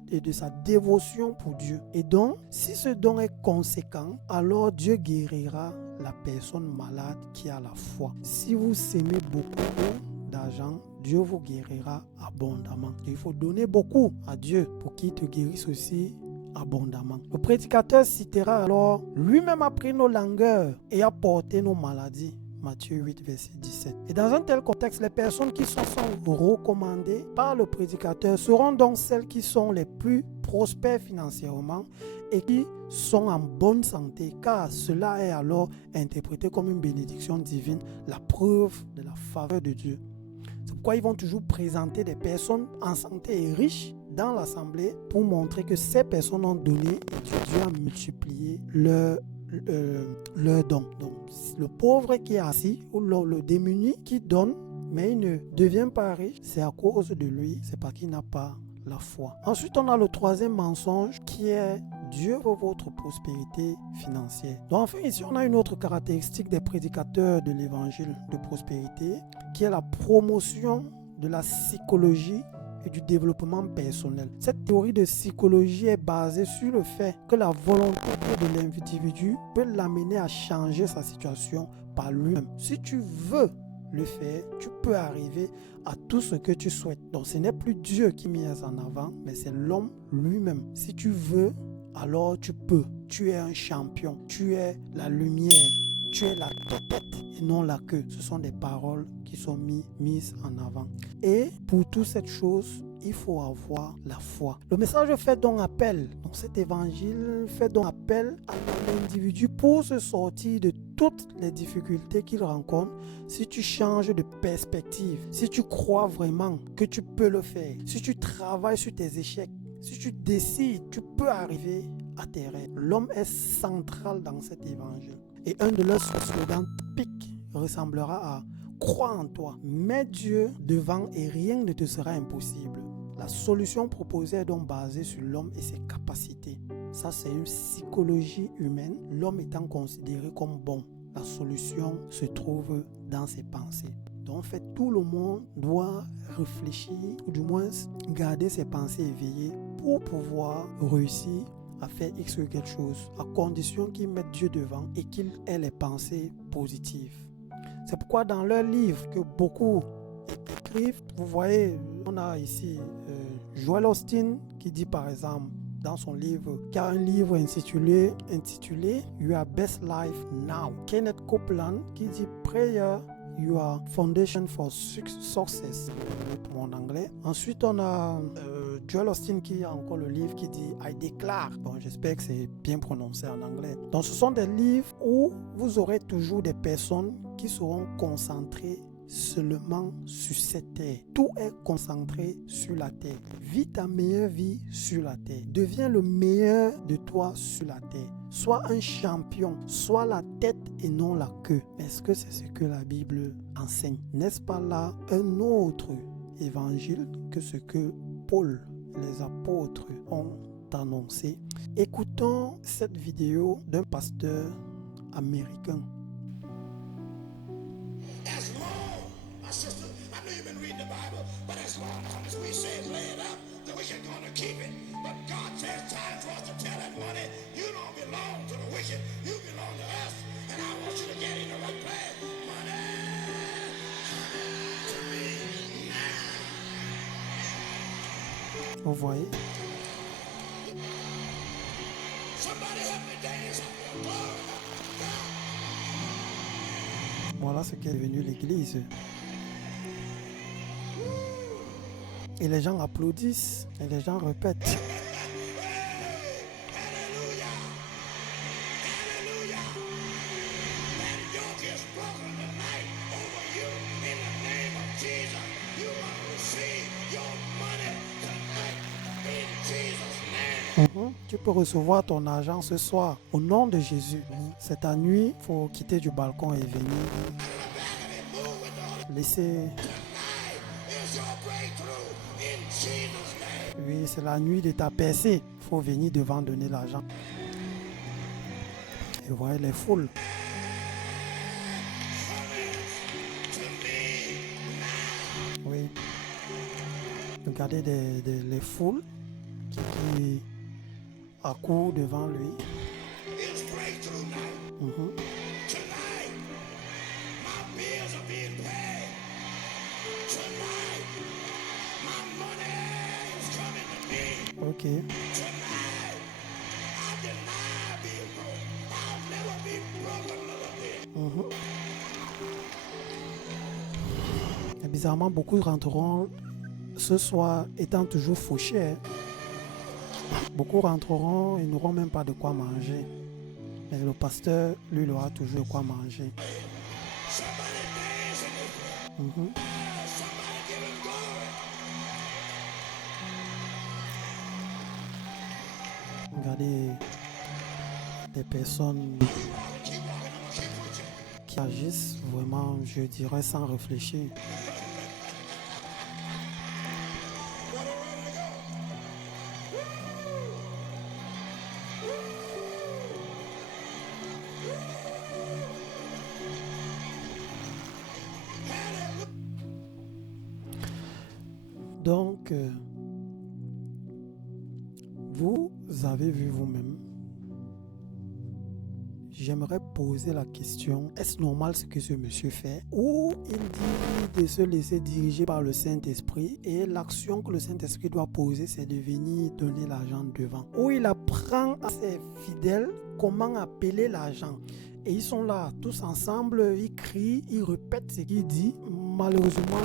et de sa dévotion pour Dieu. Et donc, si ce don est conséquent, alors Dieu guérira la personne malade qui a la foi. Si vous s'aimez beaucoup d'argent, Dieu vous guérira abondamment. Il faut donner beaucoup à Dieu pour qu'il te guérisse aussi abondamment. Le prédicateur citera alors: lui-même a pris nos langueurs et a porté nos maladies. Matthieu 8, verset 17. Et dans un tel contexte, les personnes qui sont recommandées par le prédicateur seront donc celles qui sont les plus prospères financièrement et qui sont en bonne santé, car cela est alors interprété comme une bénédiction divine, la preuve de la faveur de Dieu. C'est pourquoi ils vont toujours présenter des personnes en santé et riches dans l'assemblée pour montrer que ces personnes ont donné et que Dieu a multiplié leur don. Donc, le pauvre qui est assis ou le démuni qui donne, mais il ne devient pas riche, c'est à cause de lui, c'est parce qu'il n'a pas la foi. Ensuite, on a le troisième mensonge qui est Dieu veut votre prospérité financière. Donc enfin, ici, on a une autre caractéristique des prédicateurs de l'évangile de prospérité, qui est la promotion de la psychologie et du développement personnel. Cette théorie de psychologie est basée sur le fait que la volonté de l'individu peut l'amener à changer sa situation par lui-même. Si tu veux le faire, tu peux arriver à tout ce que tu souhaites. Donc ce n'est plus Dieu qui met en avant, mais c'est l'homme lui-même. Si tu veux, alors tu peux. Tu es un champion, tu es la lumière, tu es la tête et non la queue. Ce sont des paroles qui sont mises en avant. Et pour toutes cette chose, il faut avoir la foi. Le message fait donc appel, donc cet évangile fait donc appel à l'individu pour se sortir de toutes les difficultés qu'il rencontre. Si tu changes de perspective, si tu crois vraiment que tu peux le faire, si tu travailles sur tes échecs, si tu décides, tu peux arriver à tes rêves. L'homme est central dans cet évangile. Et un de leurs slogans typiques ressemblera à « Crois en toi, mets Dieu devant et rien ne te sera impossible ». La solution proposée est donc basée sur l'homme et ses capacités. Ça, c'est une psychologie humaine, l'homme étant considéré comme bon. La solution se trouve dans ses pensées. Donc, en fait, tout le monde doit réfléchir, ou du moins garder ses pensées éveillées pour pouvoir réussir à faire X ou quelque chose, à condition qu'il mette Dieu devant et qu'il ait les pensées positives. C'est pourquoi dans leur livre que beaucoup écrivent, vous voyez, on a ici Joel Osteen qui dit par exemple dans son livre, qui a un livre intitulé Your Best Life Now. Kenneth Copeland qui dit Prayer Your Foundation for Success, pour mon anglais. Ensuite, on a Joel Osteen qui a encore le livre qui dit I Declare. Bon, j'espère que c'est bien prononcé en anglais. Donc, ce sont des livres où vous aurez toujours des personnes qui seront concentrées seulement sur cette terre. Tout est concentré sur la terre. Vis ta meilleure vie sur la terre. Deviens le meilleur de toi sur la terre. Sois un champion. Sois la tête et non la queue. Est-ce que c'est ce que la Bible enseigne? N'est-ce pas là un autre évangile que ce que Paul, les apôtres ont annoncé? Écoutons cette vidéo d'un pasteur américain. My sister, I know you've been reading the Bible, but as long as we say lay it up, then we're going to keep it. But God says time for us to tell that money, you don't belong to the wicked, you belong to us. And I want you to get in the right place. Money, to me now. Vous voyez? Somebody help me dance. Glory. Voilà ce qu'est devenu l'Église. Et les gens applaudissent et les gens répètent. Hallelujah. Hallelujah. That yoke is broken tonight over you in the name of Jesus. You want to receive your money tonight in Jesus' name. Tu peux recevoir ton argent ce soir au nom de Jésus. C'est ta nuit, il faut quitter du balcon et venir. Laissez. Oui, c'est la nuit de ta percée. Il faut venir devant donner l'argent. Et vous voyez les foules. Oui. Regardez les foules qui accourent devant lui. Ok. Et bizarrement, beaucoup rentreront ce soir étant toujours fauchés. Beaucoup rentreront et n'auront même pas de quoi manger. Mais le pasteur, lui, il aura toujours de quoi manger. Regardez des personnes qui agissent vraiment, je dirais, sans réfléchir. Donc, vous avez vu vous-même. J'aimerais poser la question, est-ce normal ce que ce monsieur fait? Ou il dit de se laisser diriger par le Saint-Esprit et l'action que le Saint-Esprit doit poser, c'est de venir donner l'argent devant. Ou il apprend à ses fidèles comment appeler l'argent. Et ils sont là, tous ensemble, ils crient, ils répètent ce qu'il dit. Malheureusement,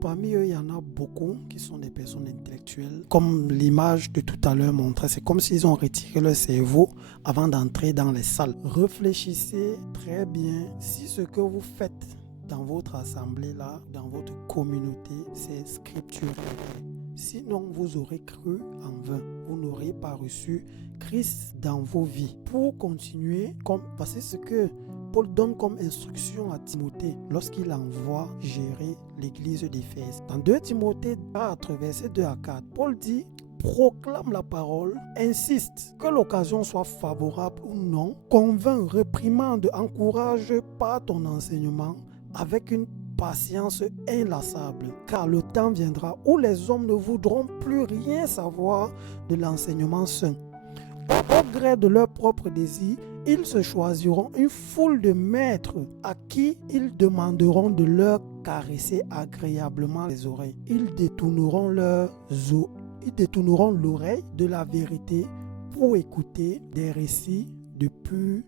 parmi eux, il y en a beaucoup qui sont des personnes intellectuelles. Comme l'image de tout à l'heure montrait, c'est comme s'ils ont retiré leur cerveau avant d'entrer dans les salles. Réfléchissez très bien si ce que vous faites dans votre assemblée là, dans votre communauté, c'est scripturel. Sinon, vous aurez cru en vain. Vous n'aurez pas reçu Christ dans vos vies. Pour continuer, parce que ce que Paul donne comme instruction à Timothée lorsqu'il envoie gérer l'église d'Éphèse. Dans 2 Timothée 4, versets 2 à 4, Paul dit: proclame la parole, insiste, que l'occasion soit favorable ou non, convainc, réprimande, encourage par ton enseignement avec une patience inlassable, car le temps viendra où les hommes ne voudront plus rien savoir de l'enseignement saint. Au gré de leur propre désir, ils se choisiront une foule de maîtres à qui ils demanderont de leur caresser agréablement les oreilles. Ils détourneront l'oreille de la vérité pour écouter des récits de pures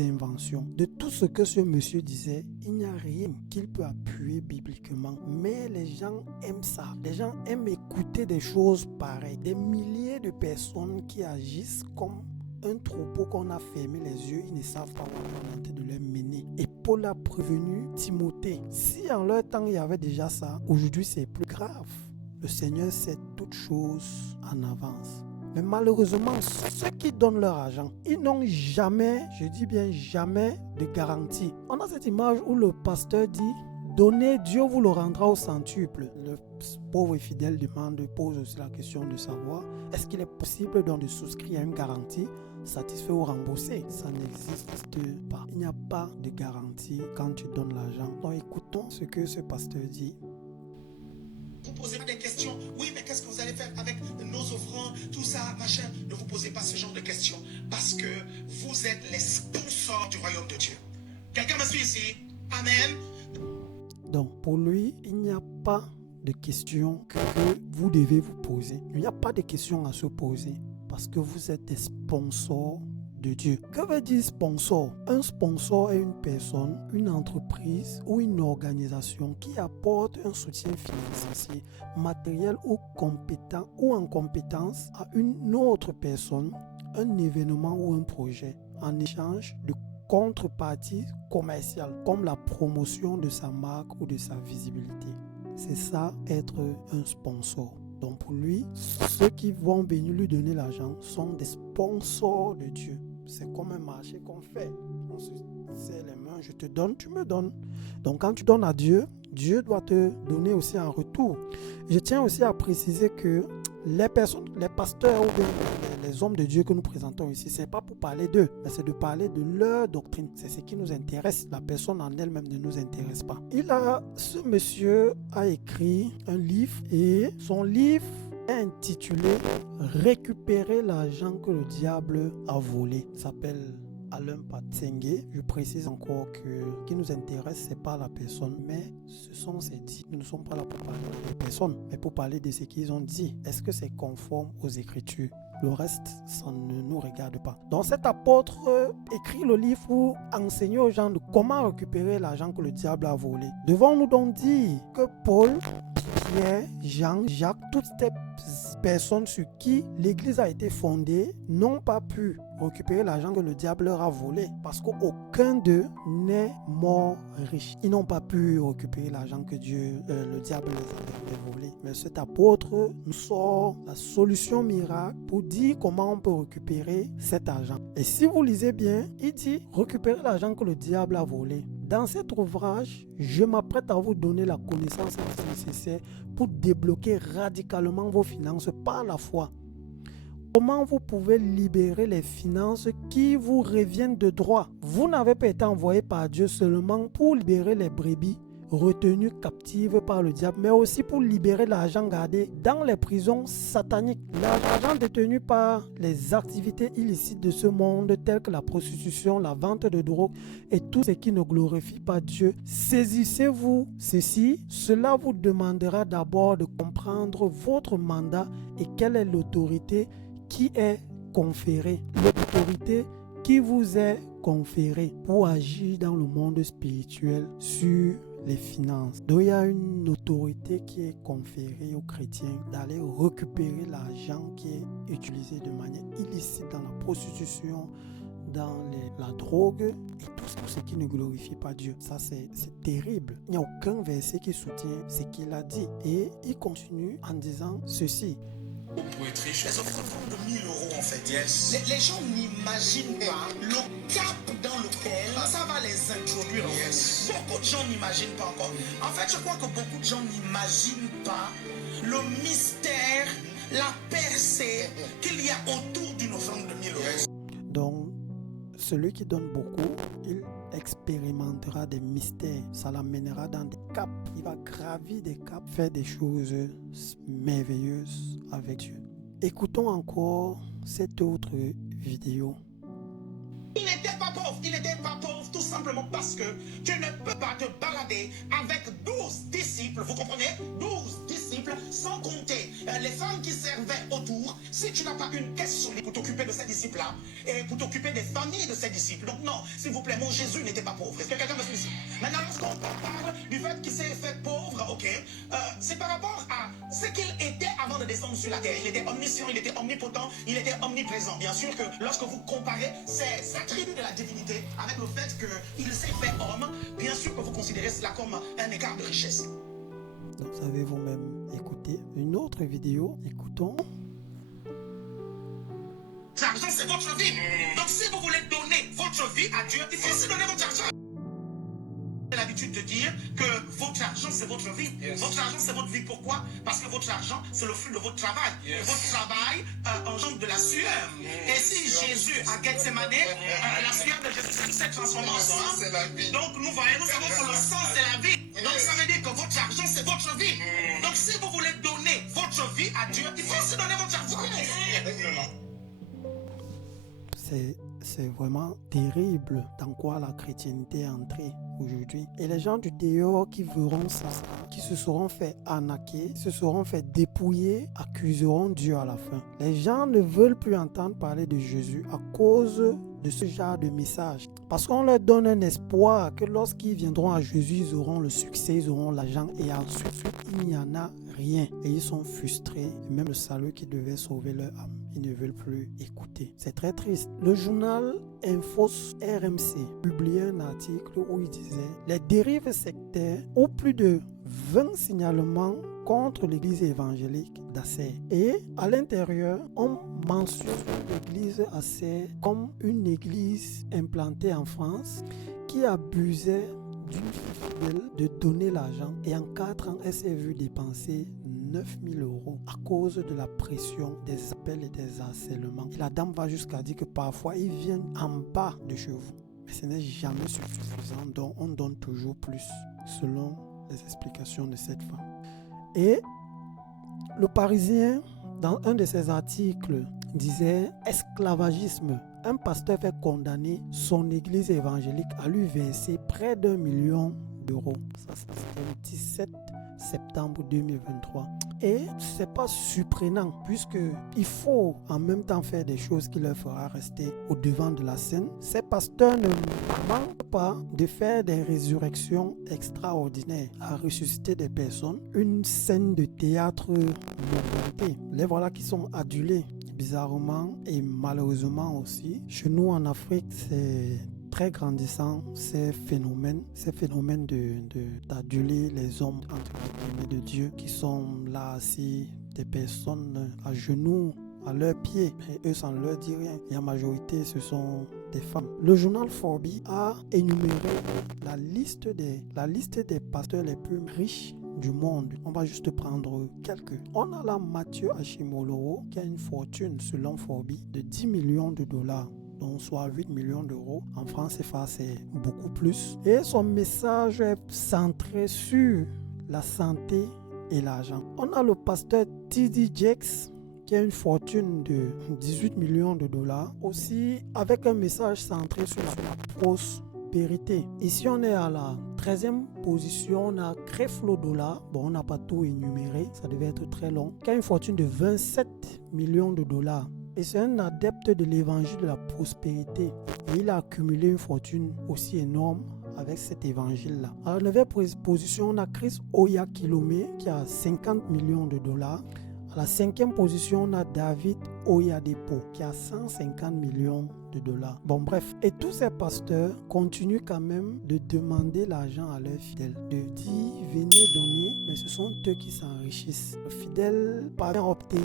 inventions. De tout ce que ce monsieur disait, il n'y a rien qu'il peut appuyer bibliquement. Mais les gens aiment ça. Les gens aiment écouter des choses pareilles. Des milliers de personnes qui agissent comme un troupeau qu'on a fermé les yeux. Ils ne savent pas où on est en train de les mener. Et Paul a prévenu Timothée. Si en leur temps il y avait déjà ça, aujourd'hui c'est plus grave. Le Seigneur sait toutes choses en avance. Mais malheureusement, ceux qui donnent leur argent, ils n'ont jamais, je dis bien jamais, de garantie. On a cette image où le pasteur dit: donnez, Dieu vous le rendra au centuple. Le pauvre et fidèle pose aussi la question de savoir, est-ce qu'il est possible donc de souscrire à une garantie, satisfait ou remboursé? Ça n'existe pas. Il n'y a pas de garantie quand tu donnes l'argent. Donc écoutons ce que ce pasteur dit. Vous posez pas des questions. Oui, mais qu'est-ce que vous allez faire avec nos offrandes, tout ça, machin? Ne vous posez pas ce genre de questions parce que vous êtes les sponsors du royaume de Dieu. Quelqu'un me suit ici? Amen. Donc, pour lui, il n'y a pas de questions que vous devez vous poser. Il n'y a pas de questions à se poser parce que vous êtes des sponsors de Dieu. Que veut dire sponsor? Un sponsor est une personne, une entreprise ou une organisation qui apporte un soutien financier, matériel ou compétent ou en compétence à une autre personne, un événement ou un projet en échange de contrepartie commerciale comme la promotion de sa marque ou de sa visibilité. C'est ça, être un sponsor. Donc pour lui, ceux qui vont venir lui donner l'argent sont des sponsors de Dieu. C'est comme un marché qu'on fait. On se serre les mains, je te donne, tu me donnes. Donc quand tu donnes à Dieu, Dieu doit te donner aussi en retour. Je tiens aussi à préciser que les personnes, les pasteurs ou bien les hommes de Dieu que nous présentons ici, ce n'est pas pour parler d'eux, mais c'est de parler de leur doctrine. C'est ce qui nous intéresse. La personne en elle-même ne nous intéresse pas. Ce monsieur a écrit un livre et son livre est intitulé Récupérer l'argent que le diable a volé. Il s'appelle Alain Patsengue. Je précise encore que ce qui nous intéresse, ce n'est pas la personne, mais ce sont ses dits. Nous ne sommes pas là pour parler des personnes, mais pour parler de ce qu'ils ont dit. Est-ce que c'est conforme aux Écritures? Le reste, ça ne nous regarde pas. Donc cet apôtre écrit le livre pour enseigner aux gens de comment récupérer l'argent que le diable a volé. Devons-nous donc dire que Paul, Pierre, Jean, Jacques, toutes ces personnes sur qui l'église a été fondée n'ont pas pu récupérer l'argent que le diable leur a volé parce qu'aucun d'eux n'est mort riche. Ils n'ont pas pu récupérer l'argent que le diable les avait volé. Mais cet apôtre nous sort la solution miracle pour dire comment on peut récupérer cet argent. Et si vous lisez bien, il dit récupérer l'argent que le diable a volé. Dans cet ouvrage, je m'apprête à vous donner la connaissance nécessaire pour débloquer radicalement vos finances par la foi. Comment vous pouvez libérer les finances qui vous reviennent de droit? Vous n'avez pas été envoyé par Dieu seulement pour libérer les brebis retenues captives par le diable, mais aussi pour libérer l'argent gardé dans les prisons sataniques. L'argent détenu par les activités illicites de ce monde, telles que la prostitution, la vente de drogue et tout ce qui ne glorifie pas Dieu. Saisissez-vous ceci. Cela vous demandera d'abord de comprendre votre mandat et quelle est l'autorité qui est conférée. L'autorité qui vous est conférée pour agir dans le monde spirituel sur les finances. Donc il y a une autorité qui est conférée aux chrétiens d'aller récupérer l'argent qui est utilisé de manière illicite dans la prostitution, dans la drogue et tout ce qui ne glorifie pas Dieu. Ça, c'est terrible. Il n'y a aucun verset qui soutient ce qu'il a dit. Et il continue en disant ceci. Pour être riche. Les offrandes de 1000 euros en fait. Yes. Les gens n'imaginent pas le cap dans lequel ça va les introduire. Yes. Beaucoup de gens n'imaginent pas encore. En fait, je crois que beaucoup de gens n'imaginent pas le mystère, la percée qu'il y a autour d'une offrande de 1000 euros. Donc, celui qui donne beaucoup, il expérimentera des mystères. Ça l'amènera dans des caps. Il va gravir des caps, faire des choses merveilleuses avec Dieu. Écoutons encore cette autre vidéo. Il n'était pas pauvre. Il n'était pas pauvre tout simplement parce que tu ne peux pas te balader avec 12 disciples. Vous comprenez? 12 disciples sans compter les femmes qui servaient autour. Si tu n'as pas une caisse sur les pour t'occuper de ces disciples-là et pour t'occuper des familles de ces disciples. Donc non, s'il vous plaît, mon Jésus n'était pas pauvre. Est-ce que quelqu'un me suit ici? Maintenant, lorsqu'on parle du fait qu'il s'est fait pauvre, ok, c'est par rapport à ce qu'il était avant de descendre sur la terre. Il était omniscient, il était omnipotent, il était omniprésent. Bien sûr que lorsque vous comparez ces attributs de la divinité avec le fait qu'il s'est fait homme, bien sûr que vous considérez cela comme un écart de richesse. Donc, vous avez vous-même écouté une autre vidéo. Écoutons. L'argent, c'est votre vie. Donc, si vous voulez donner votre vie à Dieu, il faut aussi donner votre argent. J'ai l'habitude de dire que votre argent, c'est votre vie. Yes. Votre argent, c'est votre vie. Pourquoi? Parce que votre argent, c'est le fruit de votre travail. Yes. Votre travail engendre de la sueur. Et si Jésus a Gethsemane, la sueur de Jésus s'est transformée en sang. Donc, nous voyons, nous savons que le sang, c'est la vie. Donc, ça veut dire que votre argent, c'est votre vie. Donc, si vous voulez donner votre vie à Dieu, il faut aussi donner votre argent. C'est vraiment terrible dans quoi la chrétienté est entrée aujourd'hui. Et les gens du dehors qui verront ça, qui se seront fait arnaquer, se seront fait dépouiller, accuseront Dieu à la fin. Les gens ne veulent plus entendre parler de Jésus à cause de ce genre de message. Parce qu'on leur donne un espoir que lorsqu'ils viendront à Jésus, ils auront le succès, ils auront l'argent et ensuite, il n'y en a rien. Et ils sont frustrés. Et même le salut qui devait sauver leur âme, ils ne veulent plus écouter. C'est très triste. Le journal Infos RMC publiait un article où il disait « Les dérives sectaires ont plus de 20 signalements contre l'église évangélique d'Asser. » Et à l'intérieur, on mentionne l'église Asser comme une église implantée en France qui abusait d'une fille fidèle de donner l'argent. Et en 4 ans, elle s'est vue dépenser 9 000 € à cause de la pression, des appels et des harcèlements. Et la dame va jusqu'à dire que parfois, ils viennent en bas de chez vous. Mais ce n'est jamais suffisant, donc on donne toujours plus, selon les explications de cette femme. Et le Parisien, dans un de ses articles, disait « Esclavagisme ». Un pasteur fait condamner son église évangélique à lui verser près d'1 million d'euros. Ça, c'était le 17 septembre 2023. Et c'est pas surprenant puisque il faut en même temps faire des choses qui leur fera rester au devant de la scène. Ces pasteurs ne manquent pas de faire des résurrections extraordinaires, à ressusciter des personnes, une scène de théâtre montée. Les voilà qui sont adulés. Bizarrement et malheureusement aussi, chez nous en Afrique, c'est très grandissant ces phénomènes d'aduler les hommes entre guillemets de Dieu qui sont là assis, des personnes à genoux, à leurs pieds, et eux ça ne leur dit rien. Et en majorité, ce sont des femmes. Le journal Forbes a énuméré la liste des pasteurs les plus riches du monde. On va juste prendre quelques. On a là Mathieu Ashimolowo qui a une fortune selon Forbes de 10 millions de dollars. donc soit 8 millions d'euros. En France CFA, c'est beaucoup plus. Et son message est centré sur la santé et l'argent. On a le pasteur T.D. Jakes qui a une fortune de 18 millions de dollars, aussi avec un message centré sur la prospérité. Ici, on est à la 13e position, on a Creflo Dollar, bon, on n'a pas tout énuméré, ça devait être très long, qui a une fortune de 27 millions de dollars. Et c'est un adepte de l'évangile de la prospérité. Et il a accumulé une fortune aussi énorme avec cet évangile-là. À la 9e position, on a Chris Oyakhilome qui a 50 millions de dollars. À la 5e position, on a David Oyedepo qui a 150 millions de dollars. Bon, bref. Et tous ces pasteurs continuent quand même de demander l'argent à leurs fidèles. De dire, venez donner, mais ce sont eux qui s'enrichissent. Le fidèle parvient à obtenir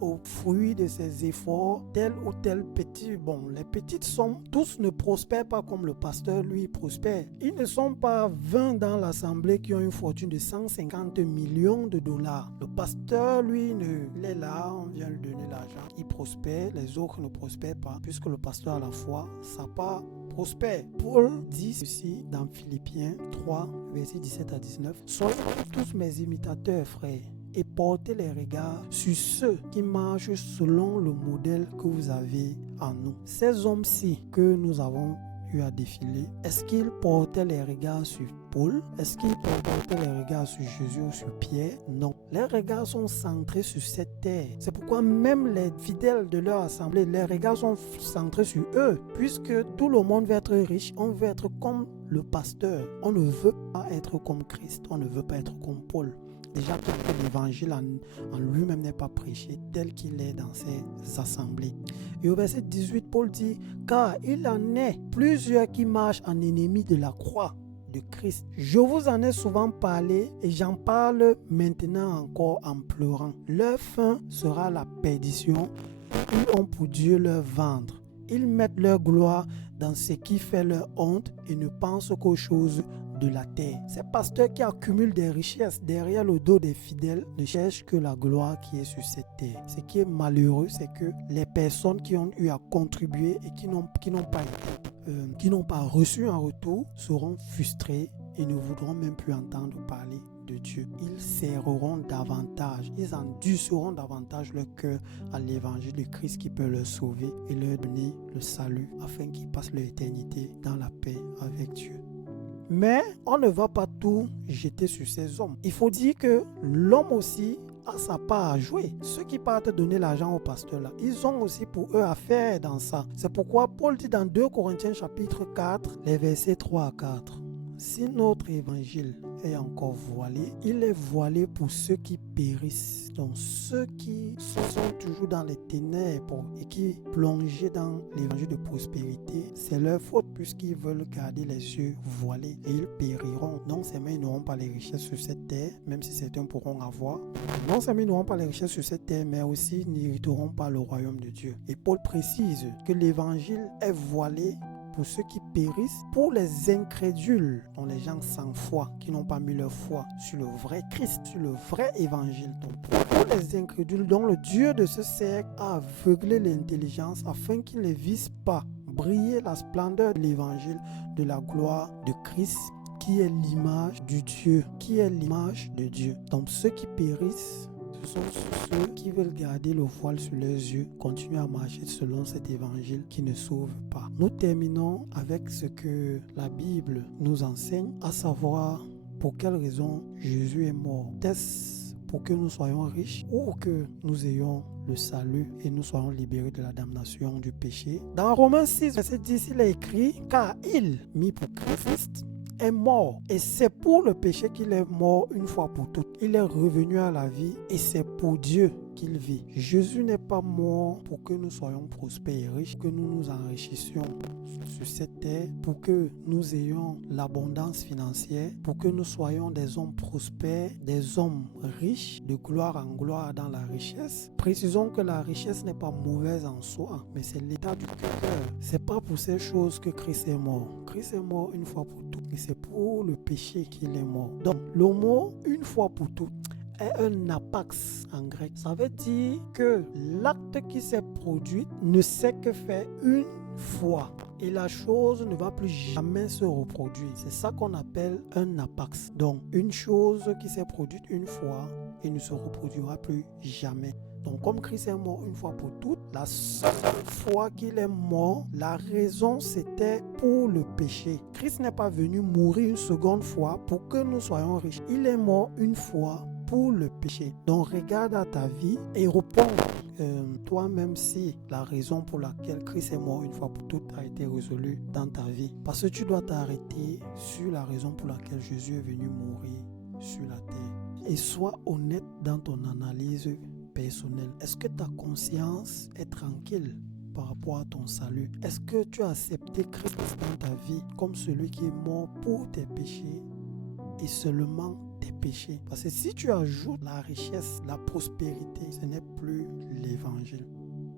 au fruit de ses efforts tel ou tel petit. Bon, les petites sommes, tous ne prospèrent pas comme le pasteur, lui, prospère. Ils ne sont pas 20 dans l'assemblée qui ont une fortune de 150 millions de dollars. Le pasteur, lui, il est là, on vient lui donner l'argent. Il prospère, les autres ne prospèrent pas, puisque le pasteur à la foi, ça part prospère. Paul dit ceci dans Philippiens 3, versets 17 à 19. Soyez tous mes imitateurs, frères, et portez les regards sur ceux qui marchent selon le modèle que vous avez en nous. Ces hommes-ci que nous avons eu à défiler, est-ce qu'ils portaient les regards sur Paul? Est-ce qu'ils portaient les regards sur Jésus ou sur Pierre? Non. Les regards sont centrés sur cette terre. C'est pourquoi même les fidèles de leur assemblée, les regards sont centrés sur eux. Puisque tout le monde veut être riche, on veut être comme le pasteur. On ne veut pas être comme Christ. On ne veut pas être comme Paul. Déjà que l'évangile en lui-même n'est pas prêché tel qu'il est dans ses assemblées. Et au verset 18, Paul dit, car il en est plusieurs qui marchent en ennemis de la croix de Christ. Je vous en ai souvent parlé et j'en parle maintenant encore en pleurant. Leur fin sera la perdition. Ils ont pour Dieu leur ventre. Ils mettent leur gloire dans ce qui fait leur honte et ne pensent qu'aux choses de la terre. Ces pasteurs qui accumulent des richesses derrière le dos des fidèles ne cherchent que la gloire qui est sur cette terre. Ce qui est malheureux, c'est que les personnes qui ont eu à contribuer et qui n'ont pas reçu en retour seront frustrés et ne voudront même plus entendre parler de Dieu. Ils serreront davantage, ils endurceront davantage leur cœur à l'évangile de Christ qui peut leur sauver et leur donner le salut afin qu'ils passent leur éternité dans la paix avec Dieu. Mais on ne va pas tout jeter sur ces hommes. Il faut dire que l'homme aussi a sa part à jouer. Ceux qui partent donner l'argent au pasteur là, ils ont aussi pour eux à faire dans ça. C'est pourquoi Paul dit dans 2 Corinthiens chapitre 4, les versets 3 à 4. Si notre évangile est encore voilé, il est voilé pour ceux qui périssent. Donc ceux qui sont toujours dans les ténèbres et qui plongent dans l'évangile de prospérité, c'est leur faute puisqu'ils veulent garder les yeux voilés et ils périront. Non seulement ils n'auront pas les richesses sur cette terre, même si certains pourront avoir. Non seulement ils n'auront pas les richesses sur cette terre, mais aussi ils n'hériteront pas le royaume de Dieu. Et Paul précise que l'évangile est voilé pour ceux qui périssent, pour les incrédules, dont les gens sans foi, qui n'ont pas mis leur foi sur le vrai Christ, sur le vrai évangile. Donc, pour les incrédules, dont le Dieu de ce siècle a aveuglé l'intelligence afin qu'ils ne visent pas briller la splendeur de l'évangile de la gloire de Christ, qui est l'image du Dieu, qui est l'image de Dieu. Donc, ceux qui périssent, ce sont ceux qui veulent garder le voile sur leurs yeux, continuer à marcher selon cet évangile qui ne sauve pas. Nous terminons avec ce que la Bible nous enseigne, à savoir pour quelle raison Jésus est mort. Est-ce pour que nous soyons riches ou que nous ayons le salut et nous soyons libérés de la damnation du péché? Dans Romains 6, verset 10, il est écrit, car il, mis pour Christ, est mort et c'est pour le péché qu'il est mort une fois pour toutes. Il est revenu à la vie et c'est pour Dieu qu'il vit. Jésus n'est pas mort pour que nous soyons prospères et riches, que nous nous enrichissions sur cette terre, pour que nous ayons l'abondance financière, pour que nous soyons des hommes prospères, des hommes riches, de gloire en gloire dans la richesse. Précisons que la richesse n'est pas mauvaise en soi, mais c'est l'état du cœur. C'est pas pour ces choses que Christ est mort. Christ est mort une fois pour toutes et c'est pour le péché qu'il est mort. Donc le mot une fois pour toutes est un apax en grec. Ça veut dire que l'acte qui s'est produit ne sait que faire une fois. Et la chose ne va plus jamais se reproduire. C'est ça qu'on appelle un apax. Donc, une chose qui s'est produite une fois et ne se reproduira plus jamais. Donc, comme Christ est mort une fois pour toutes, la seule fois qu'il est mort, la raison c'était pour le péché. Christ n'est pas venu mourir une seconde fois pour que nous soyons riches. Il est mort une fois pour le péché. Donc, regarde à ta vie et réponds toi-même si la raison pour laquelle Christ est mort une fois pour toutes a été résolue dans ta vie. Parce que tu dois t'arrêter sur la raison pour laquelle Jésus est venu mourir sur la terre. Et sois honnête dans ton analyse personnelle. Est-ce que ta conscience est tranquille par rapport à ton salut? Est-ce que tu as accepté Christ dans ta vie comme celui qui est mort pour tes péchés et seulement tes péchés? Parce que si tu ajoutes la richesse, la prospérité, ce n'est plus l'évangile.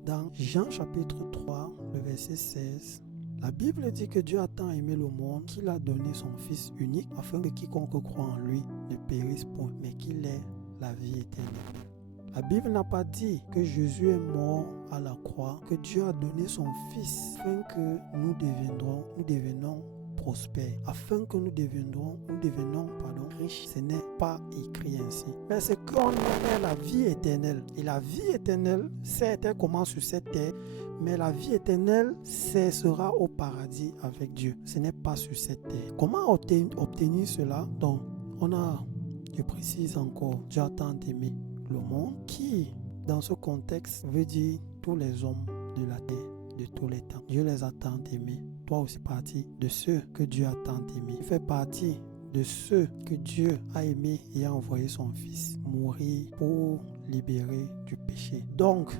Dans Jean chapitre 3, le verset 16, la Bible dit que Dieu a tant aimé le monde qu'il a donné son Fils unique afin que quiconque croit en lui ne périsse point, mais qu'il ait la vie éternelle. La Bible n'a pas dit que Jésus est mort à la croix, que Dieu a donné son Fils afin que nous devenons prospères, afin que nous devenons riches. Ce n'est pas écrit ainsi. Mais c'est qu'on ait la vie éternelle. Et la vie éternelle, elle commence sur cette terre, mais la vie éternelle, sera au paradis avec Dieu. Ce n'est pas sur cette terre. Comment obtenir cela? Donc, je précise encore, Dieu a tant aimé le monde, qui, dans ce contexte, veut dire tous les hommes de la terre, de tous les temps. Dieu les a tant aimés. Toi aussi partie de ceux que Dieu a tant aimés. Tu fais partie de ceux que Dieu a aimés et a envoyé son Fils mourir pour libérer du péché. Donc,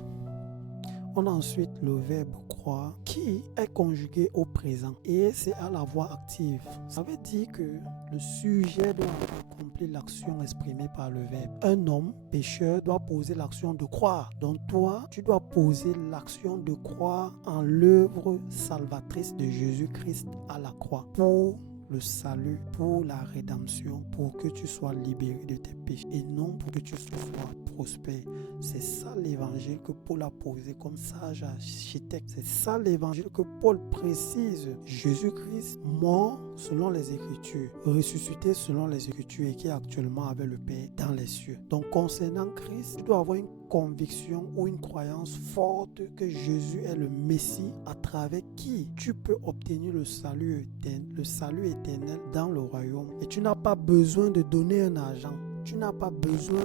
on a ensuite le verbe croire qui est conjugué au présent et c'est à la voix active. Ça veut dire que le sujet doit accomplir l'action exprimée par le verbe. Un homme pécheur doit poser l'action de croire. Donc toi, tu dois poser l'action de croire en l'œuvre salvatrice de Jésus-Christ à la croix pour le salut, pour la rédemption, pour que tu sois libéré de tes péchés et non pour que tu sois prospère. C'est ça l'évangile que Paul a posé comme sage architecte. C'est ça l'évangile que Paul précise. Jésus-Christ mort selon les Écritures, ressuscité selon les Écritures et qui est actuellement avec le Père dans les cieux. Donc concernant Christ, tu dois avoir une conviction ou une croyance forte que Jésus est le Messie à travers qui tu peux obtenir le salut éternel dans le royaume. Et tu n'as pas besoin de donner un argent. Tu n'as pas besoin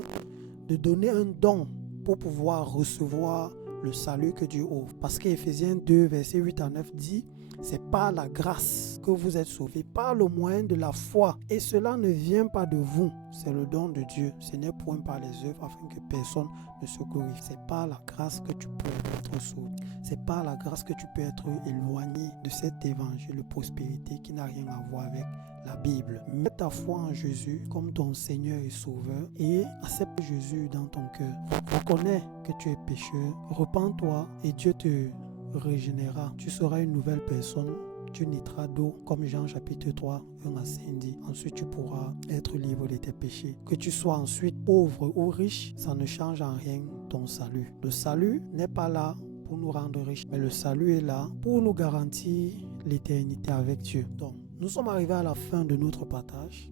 de donner un don pour pouvoir recevoir le salut que Dieu offre. Parce qu'Éphésiens 2, versets 8 à 9 dit: c'est par la grâce que vous êtes sauvés, par le moyen de la foi. Et cela ne vient pas de vous, c'est le don de Dieu. Ce n'est point par les œuvres afin que personne ne se glorifie. C'est par la grâce que tu peux être sauvé. C'est par la grâce que tu peux être éloigné de cet évangile de prospérité qui n'a rien à voir avec la Bible. Mets ta foi en Jésus comme ton Seigneur et Sauveur et accepte Jésus dans ton cœur. Reconnais que tu es pécheur, repens-toi et Dieu te régénérera. Tu seras une nouvelle personne. Tu naîtras d'eau, comme Jean chapitre 3, 1 à 5 dit. Ensuite, tu pourras être libre de tes péchés. Que tu sois ensuite pauvre ou riche, ça ne change en rien ton salut. Le salut n'est pas là pour nous rendre riches, mais le salut est là pour nous garantir l'éternité avec Dieu. Donc, nous sommes arrivés à la fin de notre partage.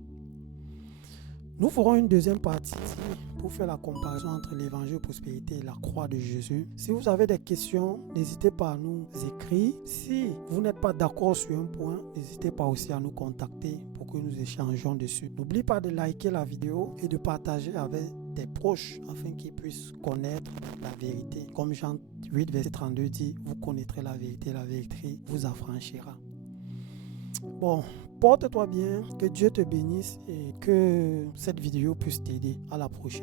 Nous ferons une deuxième partie pour faire la comparaison entre l'évangile de prospérité et la croix de Jésus. Si vous avez des questions, n'hésitez pas à nous écrire. Si vous n'êtes pas d'accord sur un point, n'hésitez pas aussi à nous contacter pour que nous échangeons dessus. N'oublie pas de liker la vidéo et de partager avec tes proches afin qu'ils puissent connaître la vérité. Comme Jean 8, verset 32 dit, vous connaîtrez la vérité vous affranchira. Bon, porte-toi bien, que Dieu te bénisse et que cette vidéo puisse t'aider. À la prochaine.